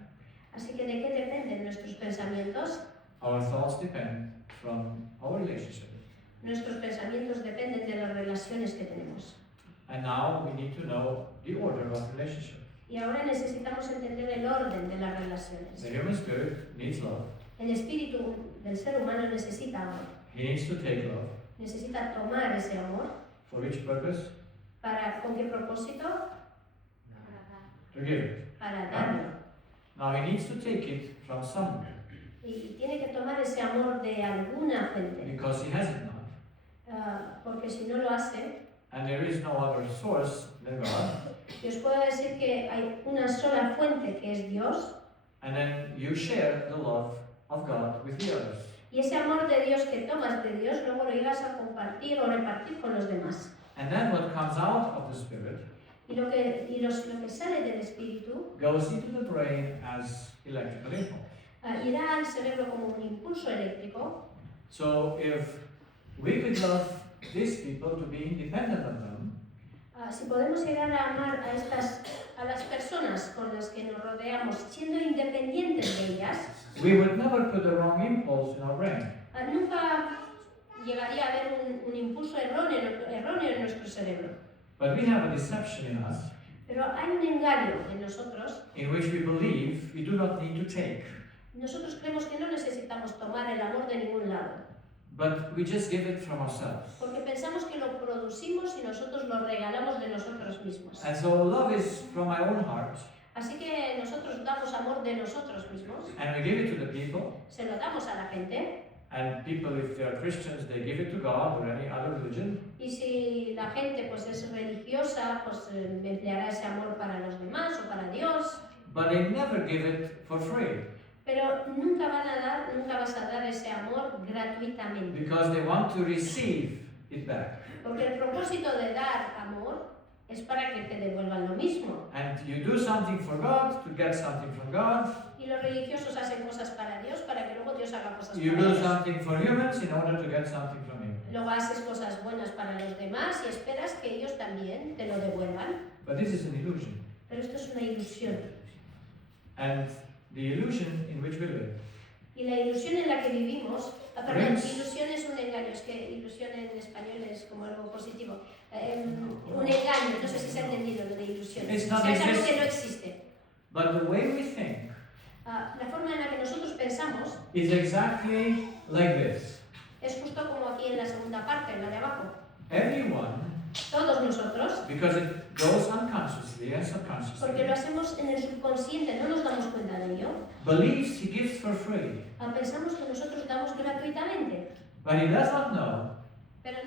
Así que ¿de qué dependen nuestros pensamientos? Our thoughts depend from our relationship. Nuestros pensamientos dependen de las relaciones que tenemos. And now we need to know the order of relationship. Y ahora necesitamos entender el orden de las relaciones. The human spirit needs love. El espíritu del ser humano necesita amor. He needs to take love. Necesita tomar ese amor. For which purpose? ¿Con qué propósito? To give it. para darlo. Now he needs to take it from somewhere Y tiene que tomar ese amor de alguna fuente, because he has it not. porque si no lo hace, And there is no other source than God. y os puedo decir que hay una sola fuente que es Dios, And then you share the love of God with the others. y ese amor de Dios que tomas de Dios luego lo ibas a compartir o repartir con los demás. And then what comes out of the Spirit Y lo que sale del Espíritu goes into the brain as electrical impulse. irá al cerebro como un impulso eléctrico. So if we could love these people to be independent of them, Si podemos llegar a amar a las personas con las que nos rodeamos siendo independientes de ellas, we would never put the wrong impulse in our brain. nunca llegaría a haber un impulso erróneo en nuestro cerebro. But we have a deception in us Pero hay un engaño en nosotros. in which we believe we do not need to take, Nosotros creemos que no necesitamos tomar el amor de ningún lado, but we just give it from ourselves. porque pensamos que lo producimos y nosotros lo regalamos de nosotros mismos. And so love is from my own heart, Así que nosotros damos amor de nosotros mismos, and we give it to the people, se lo damos a la gente, and people, if they are Christians, they give it to God or any other religion. y si la gente pues es religiosa, pues empleará ese amor para los demás o para Dios, But they never give it for free pero nunca vas a dar ese amor gratuitamente, because they want to receive it back. porque el propósito de dar amor es para que te devuelvan lo mismo. And you do something for God to get something from God. Y los religiosos hacen cosas para Dios para que luego Dios haga cosas You para do ellos. something for humans in order to get something from Him. Luego haces cosas buenas para los demás y esperas que ellos también te lo devuelvan. But this is an illusion. Pero esto es una ilusión. And the illusion in which we live Y la ilusión en la que vivimos, perdón, Brings- ilusión es un engaño, es que ilusión en español es como algo positivo. Un engaño, no sé si se ha entendido lo de ilusión. It's Es not algo exist- que no existe. But the way we think La forma en la que nosotros pensamos is exactly like this. es justo como aquí en la segunda parte, en la de abajo. Everyone, Todos nosotros, because it goes unconsciously and porque subconsciously, lo hacemos en el subconsciente, no nos damos cuenta de ello, believes he gives for free. pensamos que nosotros damos gratuitamente, But he does not know pero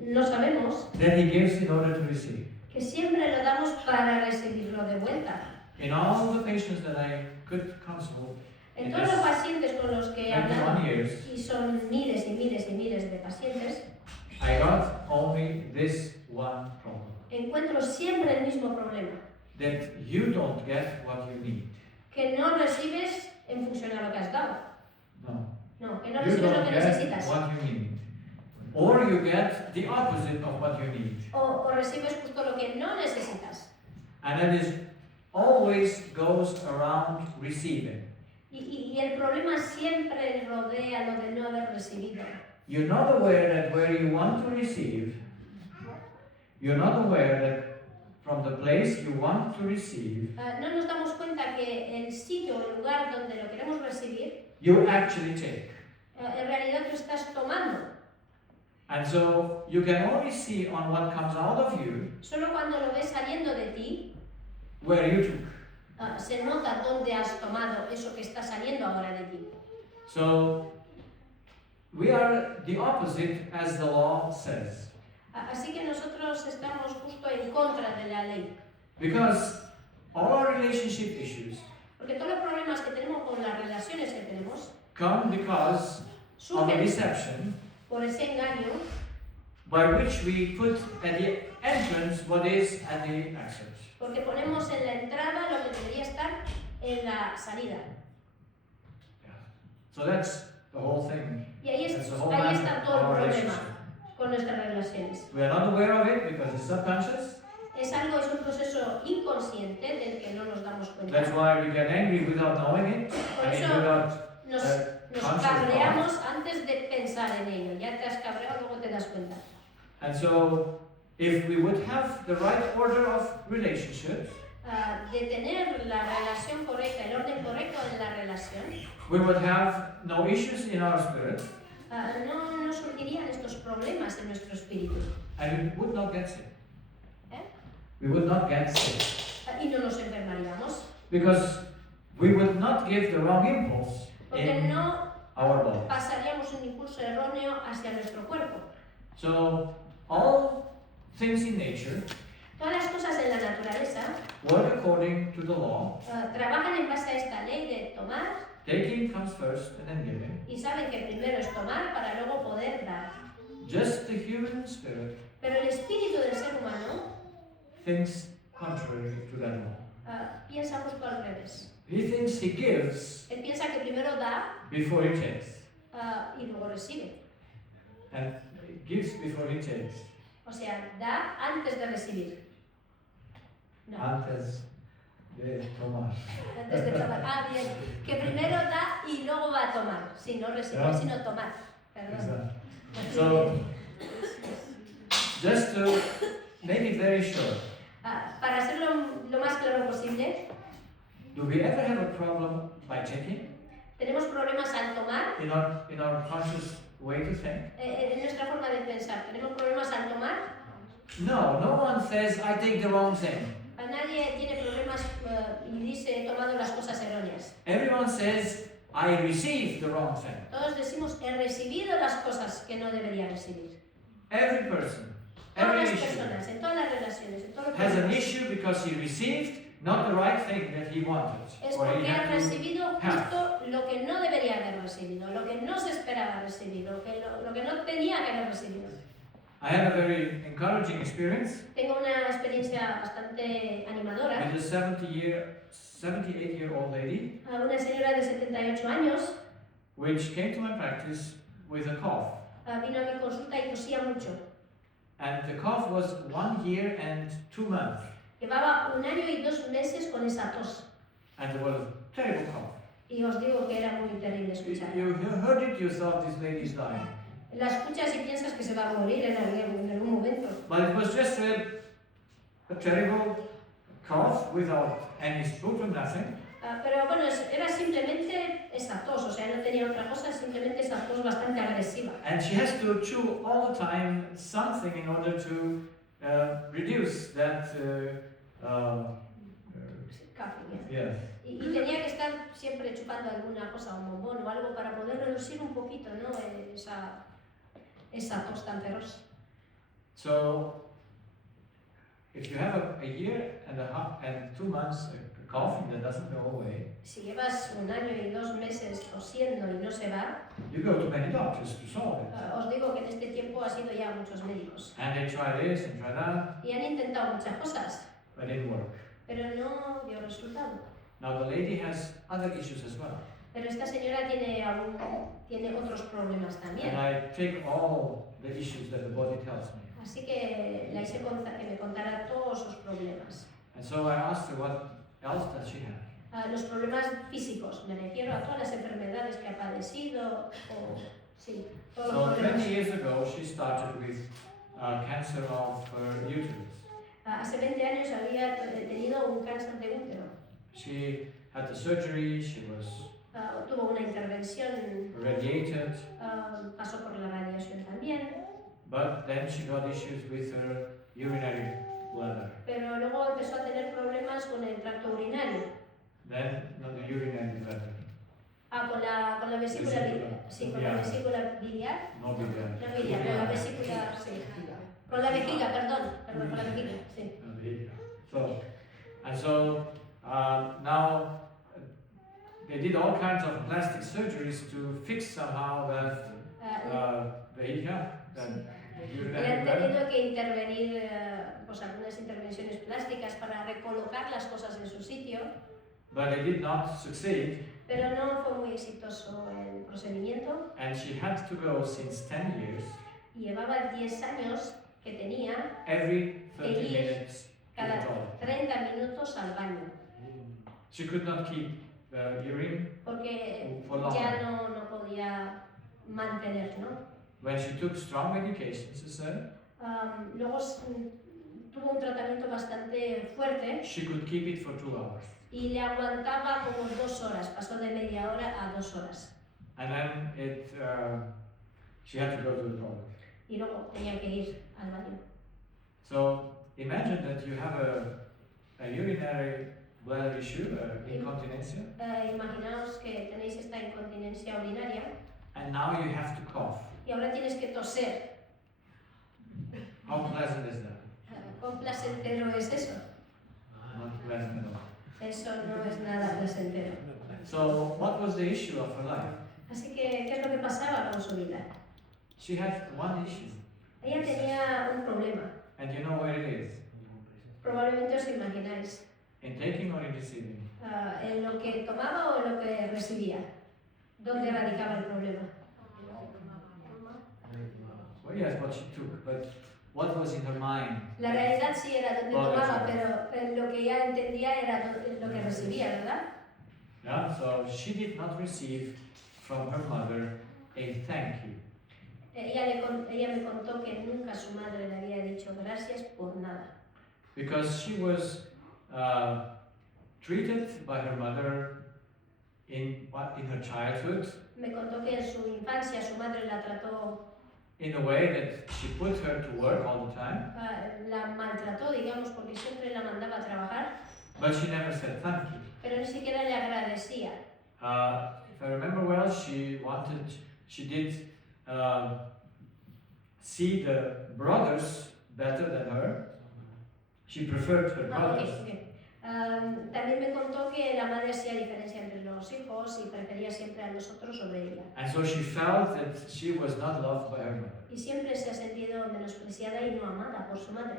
no sabemos that he gives in order to receive. que siempre lo damos para recibirlo de vuelta. In all the patients that I could consult, En todos los pacientes con los que he hablado, 21 years, y son miles y miles y miles de pacientes, I got only this one problem. encuentro siempre el mismo problema, That you don't get what you need. que no recibes en función a lo que has dado. No. No, que no You recibes lo don't que get necesitas. what you need. Or you get the opposite of what you need. O recibes justo lo que no necesitas. And that is always goes around receiving. Y el problema siempre rodea lo de no haber recibido. You're not aware that where you want to receive, you're not aware that from the place you want to receive, No nos damos cuenta que el sitio, el lugar donde lo queremos recibir, you actually take. en realidad lo estás tomando. And so you can only see on what comes out of you Solo cuando lo ves saliendo de ti, where you took. se nota dónde has tomado eso que está saliendo ahora de ti. So we are the opposite as the law says. Así que nosotros estamos justo en contra de la ley. Because all our relationship issues Porque todos los problemas que tenemos con las relaciones que tenemos come because of a surgen deception por ese engaño by which we put at the entrance what is at the exit. porque ponemos en la entrada lo que debería estar en la salida. So that's the whole thing. Y ahí, That's the whole ahí matter está of todo our el relationship. problema con nuestras relaciones. We are not aware of it because it's subconscious. Es un proceso inconsciente del que no nos damos cuenta. That's why we get angry without knowing it. Por I mean, eso without nos conscious cabreamos antes de pensar en ello. Ya te has cabreado, luego te das cuenta. And so, if we would have the right order of relationships, De tener la relación correcta, el orden correcto en la relación, we would have no issues in our spirit, no surgirían estos problemas en nuestro espíritu. and we would not get sick. ¿Eh? We would not get sick. Y no nos enfermaríamos. because we would not give the wrong impulse Porque in no our body. pasaríamos un impulso erróneo hacia nuestro cuerpo. So all things in nature Todas las cosas en la naturaleza work according to the law. trabajan en base a esta ley de tomar Taking comes first and then giving. y saben que primero es tomar para luego poder dar. Just the human spirit Pero el espíritu del ser humano thinks contrary to that law. piensa justo al revés. He thinks he gives Él piensa que primero da before he takes. y luego recibe. And he gives before he takes. O sea, da antes de recibir. No, Antes de tomar. antes de tomar. Bien. Que primero da y luego va a tomar. Si no recibir, Yeah. sino tomar. Perdón. Exactly. So, just to make it very sure, Para hacerlo lo más claro posible, do we ever have a problem by taking tenemos problemas al tomar, in our conscious way to think? en nuestra forma de pensar. Tenemos problemas al tomar. No one says, I take the wrong thing. A nadie tiene problemas y dice he tomado las cosas erróneas. Everyone says, I received the wrong thing. Todos decimos he recibido las cosas que no debería recibir. Every person, Todas every las issue personas, en todas las relaciones, en todos los has an problemas. issue because he received not the right thing that he wanted. Es Or he porque ha had to recibido have. justo lo que no debería haber recibido, lo que no se esperaba recibir, lo que no tenía que haber recibido. I had a very encouraging experience Tengo una experiencia bastante animadora. with a 78-year-old lady A una señora de 78 años which came to my practice with a cough. vino a mi consulta y tosía mucho. And the cough was 1 year and 2 months. Llevaba 1 año y 2 meses con esa tos. And it was a terrible cough. Y os digo que era muy terrible escuchar. You heard it, you thought this lady is dying. La escuchas y piensas que se va a morir en algún momento. But it was just a terrible cough without any symptom, nothing. Pero bueno, era simplemente esa tos, o sea, no tenía otra cosa, simplemente esa tos bastante agresiva. And she has to chew all the time something in order to reduce that. Café, Yes. y tenía que estar siempre chupando alguna cosa, un bombón o algo para poder reducir un poquito, ¿no? Esa tos tan feroz. So, if you have a year and a half and 2 months coughing that doesn't go away, Si llevas 1 año y 2 meses tosiendo y no se va, you go to many doctors to solve it. os digo que en este tiempo ha sido ya a muchos médicos. And they try this and try that, Y han intentado muchas cosas, but it didn't work. pero no dio resultado. Now the lady has other issues as well. Pero esta señora tiene otros problemas también. And I take all the issues that the body tells me. Así que la hice que me contara todos sus problemas. And so I asked her what else does she have. Los problemas físicos, me refiero a todas las enfermedades que ha padecido, sí, todos los So problemas. 20 years ago she started with cancer of her uterus. Hace 20 años había tenido un cáncer de útero. She had the surgery, she was Tuvo una intervención, radiated, pasó por la radiación también, but then she got issues with her urinary bladder. pero luego empezó a tener problemas con el tracto urinario. Then, not the urinary bladder, Con la vesícula biliar. Sí, con la vesícula biliar. not the bladder. No biliar, con la vesícula, sí. Con la vejiga, perdón, con la vejiga, sí. So now they did all kinds of plastic surgeries to fix somehow that vejiga, that Y urinary han bladder. tenido que intervenir, pues algunas intervenciones plásticas para recolocar las cosas en su sitio, But they did not succeed, pero no fue muy exitoso el procedimiento. and she had to go since 10 years, Y llevaba 10 años que tenía every 30 Ir minutes to the cada toilet. 30 minutos al baño, She could not keep the urine porque for long. ya no podía mantener, ¿no? When she took strong medications, she said, Luego tuvo un tratamiento bastante fuerte she could keep it for 2 hours. y le aguantaba como 2 horas, pasó de media hora a 2 horas. And then she had to go to the toilet. Y luego tenía que ir al baño. So imagine that you have a urinary bladder issue, incontinencia, Imaginaos que tenéis esta incontinencia urinaria and now you have to cough. y ahora tienes que toser. How pleasant is that? ¿Cuán placentero es eso? Not pleasant at all. Eso no es nada placentero. So, what was the issue of her life? Así que, ¿qué es lo que pasaba con su vida? She had one issue, Ella tenía un problema. and you know where it is. Probablemente os imagináis. In taking or in receiving. En lo que tomaba o en lo que recibía. ¿Dónde radicaba el problema? Well, yes, what she took, but what was in her mind? La realidad sí era donde Vale, tomaba, sí. pero lo que ella entendía era lo que recibía, ¿verdad? Yeah, so she did not receive from her mother a thank you. Ella me contó que nunca su madre le había dicho gracias por nada. Because she was treated by her mother in her childhood Me contó que en su infancia su madre la trató, in a way that she put her to work all the time, la maltrató, digamos, porque siempre la mandaba a trabajar, but she never said thank you. pero ni siquiera le agradecía. If I remember well, she did see the brothers better than her. She preferred her brothers. Ok. También me contó que la madre hacía diferencia entre los hijos y prefería siempre a los otros sobre ella. And so she felt that she was not loved by her mother. Y siempre se ha sentido menospreciada y no amada por su madre.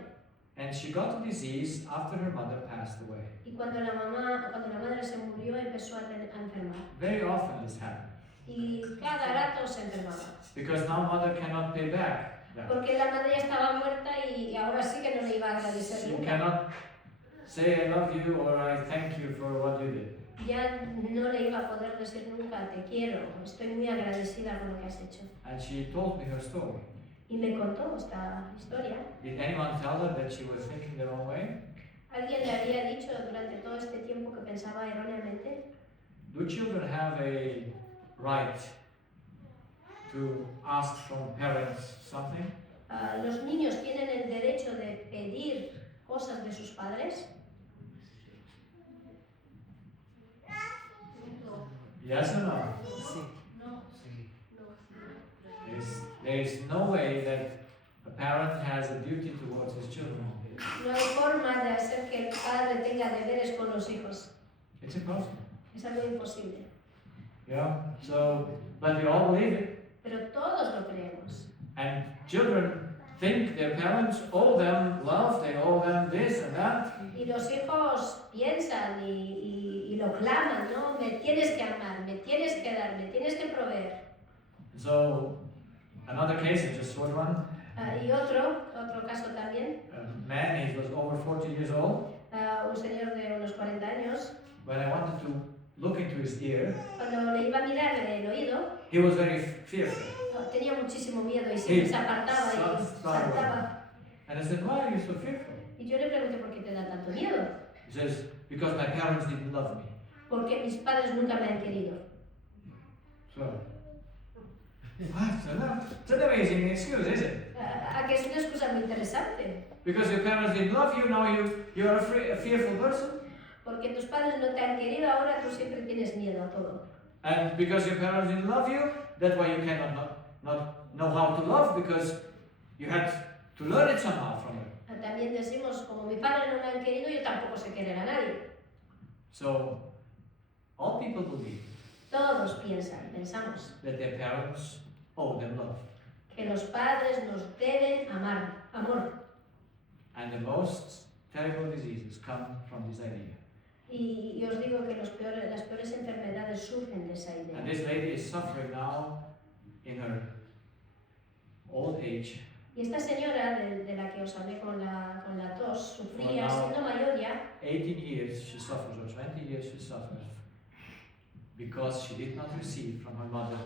And she got a disease after her mother passed away. Y cuando la madre se murió, empezó a enfermar. Very often this happened. Y cada rato se enfermaba. Because now mother cannot pay back that. Porque la madre ya estaba muerta y ahora sí que no le iba a agradecer She nunca. cannot say I love you or I thank you for what you did. Ya no le iba a poder decir nunca te quiero, estoy muy agradecida por lo que has hecho. And she told me her story. Y me contó esta historia. Did anyone tell her that she was thinking the wrong way? ¿Alguien le había dicho durante todo este tiempo que pensaba erróneamente? Do children have a right to ask from parents something? ¿Los niños tienen el derecho de pedir cosas de sus padres? Yes or no? There is no way that a parent has a duty towards his children. No hay forma de hacer que el padre tenga deberes con los hijos. It's impossible. Es algo imposible. Yeah. So, but we all believe it. Pero todos lo creemos. And children think their parents owe them love, they owe them this and that. Y los hijos piensan y lo claman, ¿no? Me tienes que amar, me tienes que dar, me tienes que proveer. So, another case, I just short one. Y otro caso también, A man, he was over 40 years old. un señor de unos 40 años, When I wanted to look into his ear, cuando le iba a mirar el oído, he was very fearful. tenía muchísimo miedo y siempre se apartaba y Saltaba. saltaba. And I said, why are you so fearful? Y yo le pregunté, ¿por qué te da tanto miedo? He says, because my parents didn't love me. Porque mis padres nunca me han querido. So, it's an amazing excuse, is it? ¿A que es una excusa muy interesante? Because your parents didn't love you, now you are a fearful person. Porque tus padres no te han querido, ahora tú siempre tienes miedo a todo. And because your parents didn't love you, that's why you cannot not know how to love, because you had to learn it somehow from them. También decimos, como mis padres no me han querido, yo tampoco sé querer a nadie. So, all people believe Todos pensamos that their parents owe them love. que los padres nos deben amor. And the most terrible diseases come from this idea. Y os digo que las peores enfermedades surgen de esa And idea. this lady is suffering now in her old age. Y esta señora de la que os hablé con la tos sufría, Wow. siendo mayor ya, 18 years she suffers, or 20 years she suffers, because she did not receive from her mother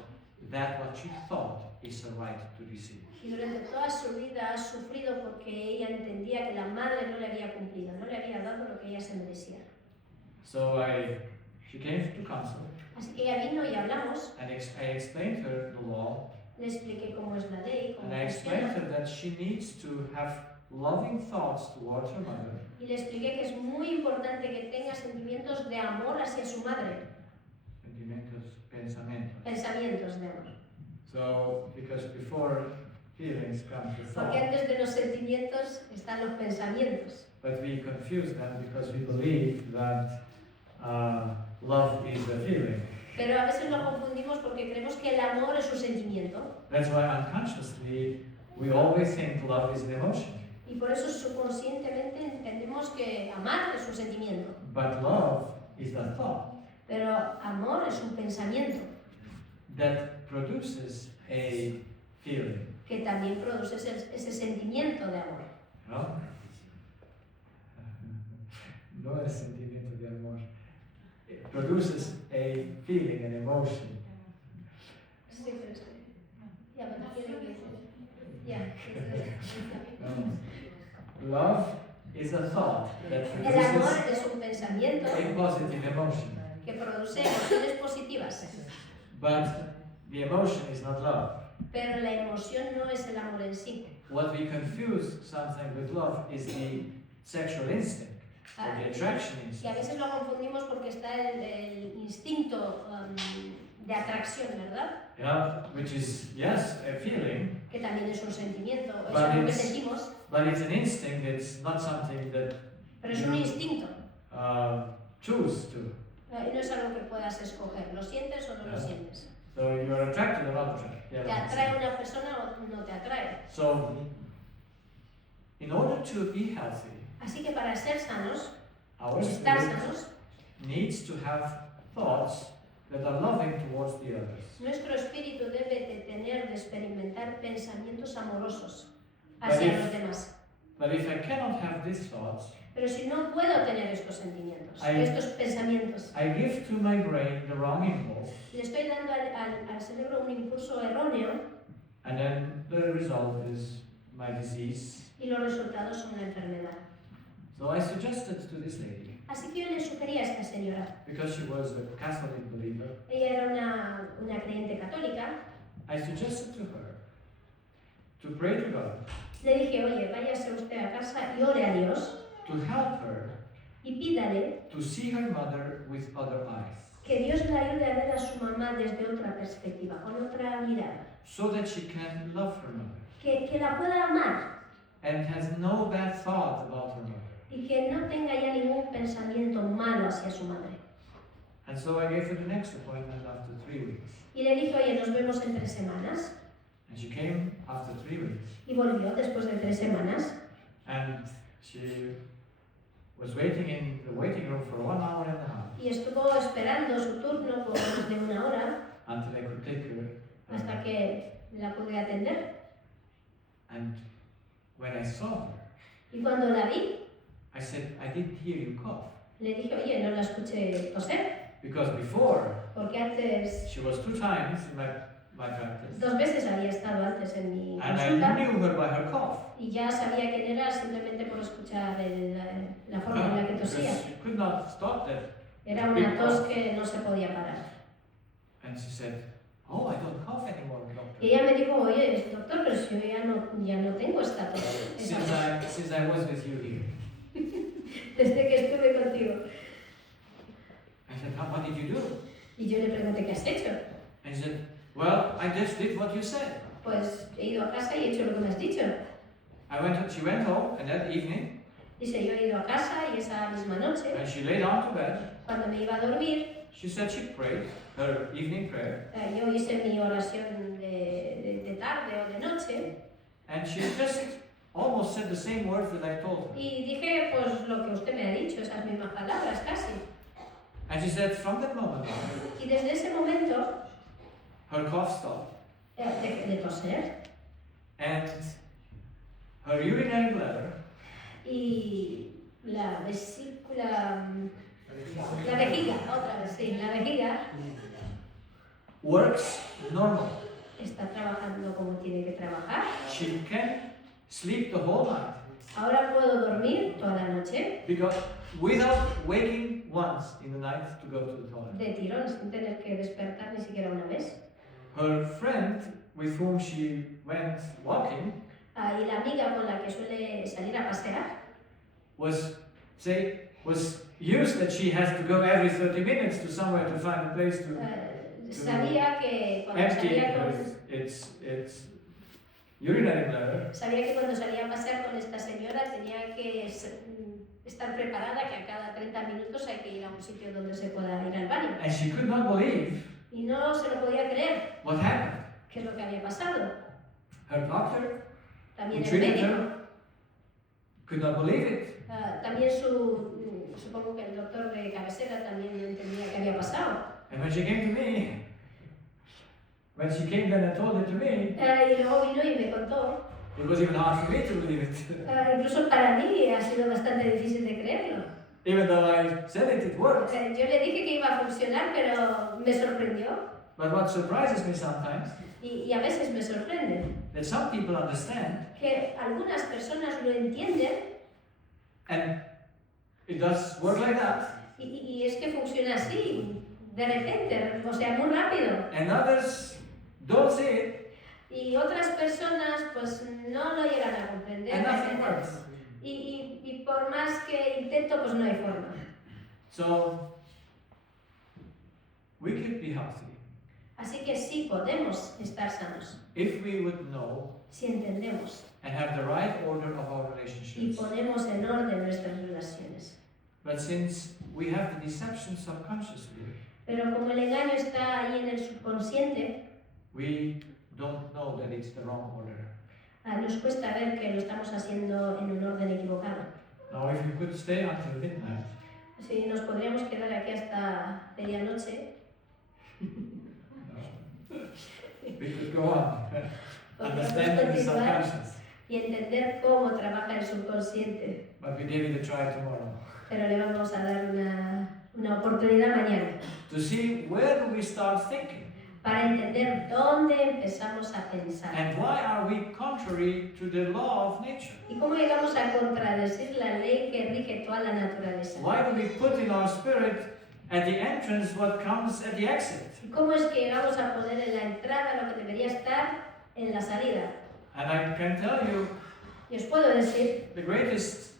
that what she thought is her right to receive. y durante toda su vida ha sufrido porque ella entendía que la madre no le había cumplido, no le había dado lo que ella se merecía. So she came to council, Así que ella vino y hablamos, and I explained her the law, le expliqué cómo es la ley, cómo and I explained funciona. her that she needs to have loving thoughts towards her mother, Y le expliqué que es muy importante que tenga sentimientos de amor hacia su madre, pensamientos de amor. So, because before feelings come the Porque thought, antes de los sentimientos están los pensamientos. but we confuse them because we believe that love is a feeling. Pero a veces lo confundimos porque creemos que el amor es un sentimiento. That's why unconsciously we always think love is an emotion. Y por eso subconscientemente entendemos que amar es un sentimiento. But love is a thought Pero amor es un pensamiento that produces a feeling. que también produce ese sentimiento de amor. ¿No? No es sentimiento de amor. It produces a feeling, an emotion. Sí, pero es que... Ya, pero tiene que... Ya. Love is a thought that El amor produces es un pensamiento a positive emotion. que produce emociones positivas. But the emotion is not love. Pero la emoción no es el amor en sí. What we confuse sometimes with love is the sexual instinct, or the attraction Y a instinct. veces lo confundimos porque está el instinto de atracción, ¿verdad? Yeah, which is, yes, a feeling, Que también es un sentimiento, es But algo que it's- sentimos, but it's an instinct, it's not something that pero es un instinto. choose to. No es algo que puedas escoger, ¿lo sientes o no lo sientes? So you're attracted or not attracted. ¿Te Yeah, atrae una persona o no te atrae? so, in order to be healthy, Así que para ser sanos, our estar spirit sanos, needs to have thoughts that are loving towards the others. nuestro espíritu debe de tener, de experimentar pensamientos amorosos hacia But if- los demás. But if I cannot have these thoughts, Pero si no puedo tener estos sentimientos, Ahí- estos pensamientos, I give to my brain the wrong impulse, le estoy dando al cerebro un impulso erróneo and then the result is my disease. y los resultados son una enfermedad. So I suggested to this lady, Así que yo le sugerí a esta señora, because she was a Catholic believer, ella era una creyente católica, I suggested to her to pray to God le dije, oye, váyase usted a casa y ore a Dios to help her y pídale to see her mother with other eyes, que Dios le ayude a ver a su mamá desde otra perspectiva, con otra mirada, so that she can love her mother que la pueda amar and has no bad thought about her mother. y que no tenga ya ningún pensamiento malo hacia su madre. And so I gave her the next appointment after 3 weeks. Y le dije, oye, nos vemos en 3 semanas. And she came after 3 weeks. Y volvió después de 3 semanas. And she was waiting in the waiting room for 1 hour and a half Y estuvo esperando su turno por más de 1 hora until I could take her. hasta que la pude atender. And when I saw her, Y cuando la vi, I said, I didn't hear you cough. le dije, oye, no la escuché toser, Because before, porque antes, she was 2 times in my practice. 2 veces había estado antes en mi And I consulta knew her by her cough. y ya sabía quién era simplemente por escuchar la forma en la que Because tosía. she could not stop that. Era una tos que no se podía parar. And she said, oh, I don't cough anymore, doctor. Y ella me dijo, oye, doctor, pero si yo ya no tengo esta tos. esa tos". Since I was with you here. Desde que estuve contigo. I said, what did you do? Y yo le pregunté, ¿qué has hecho? And she said, well, I just did what you said. Pues he ido a casa y he hecho lo que me has dicho. She went home, and that evening, Dice, yo he ido a casa y esa misma noche, when she lay down to bed, cuando me iba a dormir, she said she prayed her evening prayer, yo hice mi oración de tarde o de noche and she just almost said the same words that I told her. y dije, pues lo que usted me ha dicho, esas mismas palabras casi. And she said, from that moment on, Y desde ese momento her cough stopped, dejé de toser and her urinary bladder y la vesícula, la vejiga, otra vez, sí, la vejiga works normal. está trabajando como tiene que trabajar. She can sleep the whole night Ahora puedo dormir toda la noche because without waking once in the night to go to the toilet. de tirón sin tener que despertar ni siquiera una vez. Her friend with whom she went walking Y la amiga con la que suele salir a pasear was used that she has to go every 30 minutes to somewhere to find a place to sabía que cuando empty salía con, its urinary bladder. sabía que cuando salía a pasear con esta señora tenía que estar preparada, que a cada 30 minutos hay que ir a un sitio donde se pueda ir al baño. And she could not believe Y no se lo podía creer what happened. qué es lo que había pasado. Her doctor, who También el treated médico, her, could not believe it. también supongo que el doctor de cabecera también no entendía qué había pasado. And when she came then and told it to me, Y luego vino y me contó. it was even hard for me to believe it. Incluso para mí ha sido bastante difícil de creerlo. Even though I said it worked. Yo le dije que iba a funcionar, pero me sorprendió. But what surprises me sometimes, Y a veces me sorprende that some people understand, que algunas personas lo entienden and it does work like that, y es que funciona así, de repente, o sea, muy rápido. and others don't see it, Y otras personas pues no lo llegan a comprender. and nothing works. Y por más que intento, pues no hay forma. So, we could be healthy Así que sí podemos estar sanos if we would know si entendemos and have the right order of our y relationships. ponemos en orden nuestras relaciones. But since we have the deception subconsciously, Pero como el engaño está ahí en el subconsciente, we don't know that it's the wrong order. nos cuesta ver que lo estamos haciendo en un orden equivocado. Now, if you could stay until midnight, Si nos podríamos quedar aquí hasta medianoche, we could go on, podríamos understanding the continuar subconscious. y entender cómo trabaja el subconsciente. But we give it a try tomorrow. Pero le vamos a dar una oportunidad mañana To see where do we start thinking para entender dónde empezamos a pensar and why are we contrary to the law of nature? y cómo llegamos a contradecir la ley que rige toda la naturaleza. Why do we put in our spirit at the entrance what comes at the exit? ¿Y cómo es que llegamos a poner en la entrada lo que debería estar en la salida? And I can tell you Y os puedo decir the greatest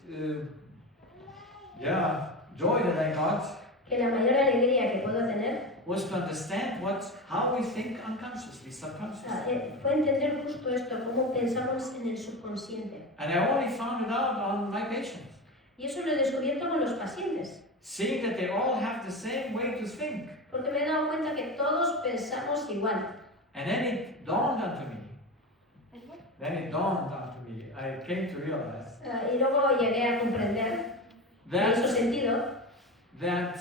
joy that I got que la mayor alegría que puedo tener was to understand how we think unconsciously, subconsciously. fue entender justo esto, cómo pensamos en el subconsciente. And I only found it out on my patients, Y eso lo he descubierto con los pacientes, seeing that they all have the same way to think. porque me he dado cuenta que todos pensamos igual. And then it dawned onto me. I came to realize Y luego llegué a comprender, en su that, sentido, that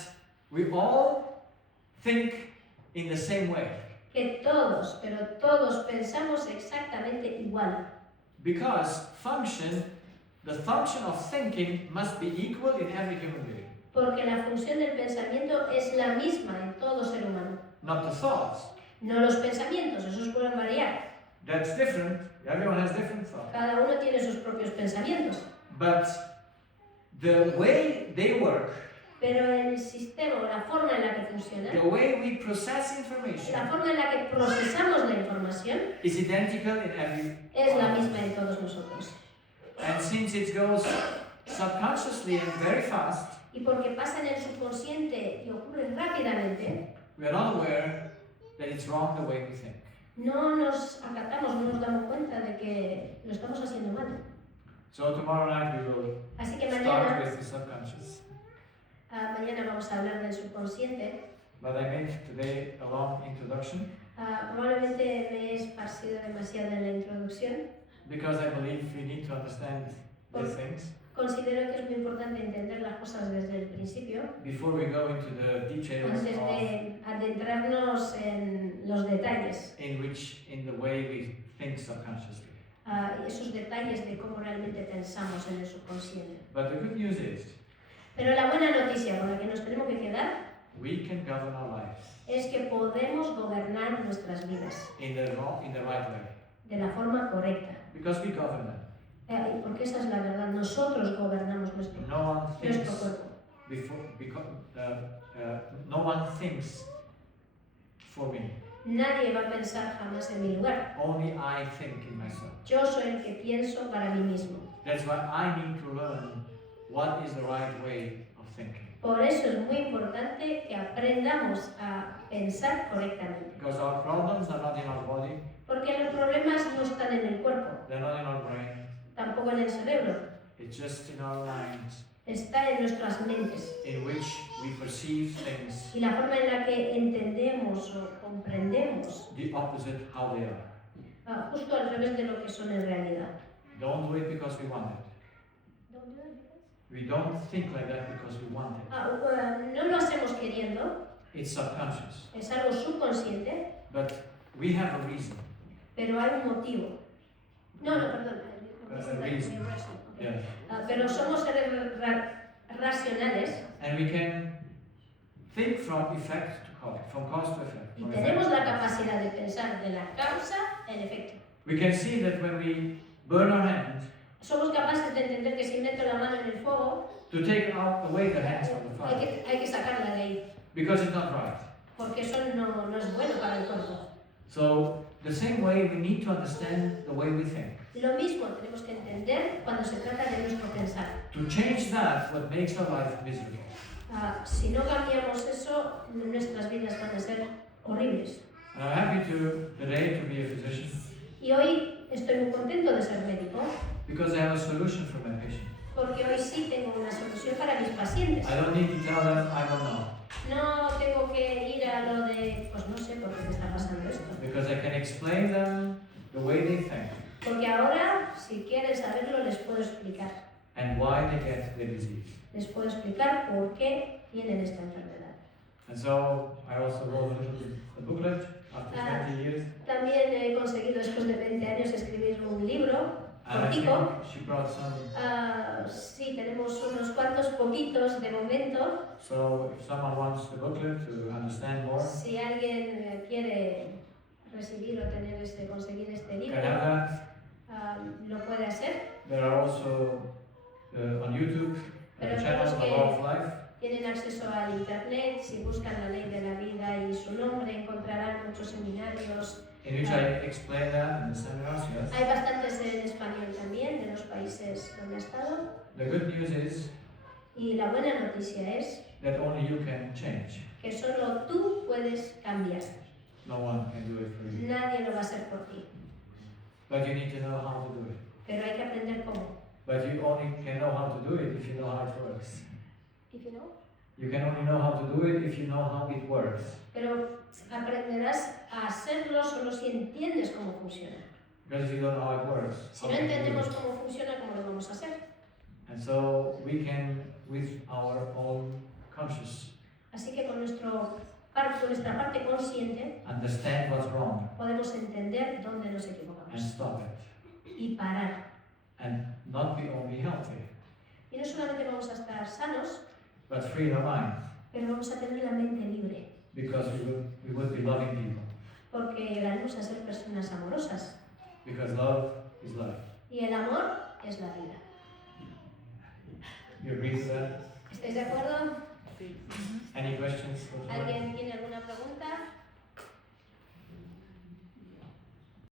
we all think in the same way. que todos, pero todos pensamos exactamente igual. Because the function of thinking must be equal in every human being. Porque la función del pensamiento es la misma en todo ser humano. Not the thoughts. No los pensamientos, esos pueden variar. That's different. Everyone has different thoughts. Cada uno tiene sus propios pensamientos. But the way they work, Pero el sistema o la forma en la que funciona, the way we process information, la forma en la que procesamos la información, is identical in every. es la misma en todos nosotros. And since it goes subconsciously and very fast, Y porque pasa en el subconsciente y ocurre rápidamente, we are not aware that it's wrong the way we think. no nos acatamos, no nos damos cuenta de que lo estamos haciendo mal. So tomorrow night we will Así que start mañana, with the subconscious. mañana vamos a hablar del subconsciente. But I made today a long introduction Probablemente me he esparcido demasiado en la introducción. because I believe we need to understand these things Considero que es muy importante entender las cosas desde el principio, before we go into the details antes of de adentrarnos en los detalles, in the way we think subconsciously. esos detalles de cómo realmente pensamos en el subconsciente. But the good news is Pero la buena noticia con la que nos tenemos que quedar we can govern our lives es que podemos gobernar nuestras vidas in the right way de la forma correcta. because we govern them. Porque esa es la verdad, nosotros gobernamos nuestro No cuerpo. one thinks for me. Nadie va a pensar jamás en mi lugar. Only I think in myself. Yo soy el que pienso para mí mismo. That's why I need to learn what is the right way of thinking. Por eso es muy importante que aprendamos a pensar correctamente. Because our problems are not in our body, Porque los problemas no están en el cuerpo, they're not in our brain, tampoco en el cerebro. it's just in our minds, Está en nuestras mentes. in which we perceive things Y la forma en la que entendemos o comprendemos, the opposite how they are. justo al revés de lo que son en realidad. Don't do it because we want it. We don't think like that because we want it. No lo hacemos queriendo, It's subconscious. es algo subconsciente, But we have a reason. pero hay un motivo. No, perdón. Reason. Yeah. Pero somos seres racionales And we can think from effect to cause, from cause to effect. y from tenemos effect. la capacidad de pensar de la causa al efecto. We can see that when we burn our hand, Somos capaces de entender que si meto la mano en el fuego, to take out away the hands from the fire. hay que sacarla de ahí, Because it's not right. porque eso no es bueno para el cuerpo. So, the same way we need to understand the way we think. Lo mismo tenemos que entender cuando se trata de nuestro pensar. To change that, what makes our life miserable. Si no cambiamos eso, nuestras vidas van a ser horribles. And I'm happy today to be a physician Y hoy estoy muy contento de ser médico, because I have a solution for my patient. porque hoy sí tengo una solución para mis pacientes. I don't need to tell them I don't know. No tengo que ir a lo de, pues no sé por qué me está pasando esto. Because I can explain them the way they think Porque ahora, si quieren saberlo, les puedo explicar. and why they get the disease. Les puedo explicar por qué tienen esta enfermedad. And so I also wrote a booklet after 20 years. También he conseguido después de 20 años escribir un libro And I cortico. think she brought some. Sí, tenemos unos cuantos poquitos de momento. So if someone wants the booklet to understand more, Si alguien quiere recibir o conseguir este can libro, have that. lo puede hacer. There are also on YouTube Pero channels tenemos of que- Law of Life. Tienen acceso al internet, si buscan la ley de la vida y su nombre encontrarán muchos seminarios. In which I explain that in the seminars, yes. Hay bastantes en español también de los países donde he estado. The good news is Y la buena noticia es that only you can change. que solo tú puedes cambiar. No one can do it for you. Nadie lo va a hacer por ti. But you need to know how to do it. Pero hay que aprender cómo. But you only can know how to do it if you know how it works. If you know. You can only know how to do it if you know how it works. Pero aprenderás a hacerlo solo si entiendes cómo funciona. Because if you don't know how it works, Si how no can you do entendemos it? cómo funciona, ¿cómo lo vamos a hacer? And so we can, with our own conscious, Así que con nuestra parte consciente understand what's wrong podemos entender dónde nos and equivocamos stop it. y parar. And not be only healthy, Y no solamente vamos a estar sanos, but free our mind. pero vamos a tener la mente libre, Because we would be loving people. porque llegaremos a ser personas amorosas. Because love is life. Y el amor es la vida. You agree to that? ¿Estáis de acuerdo? Any questions? ¿Alguien tiene alguna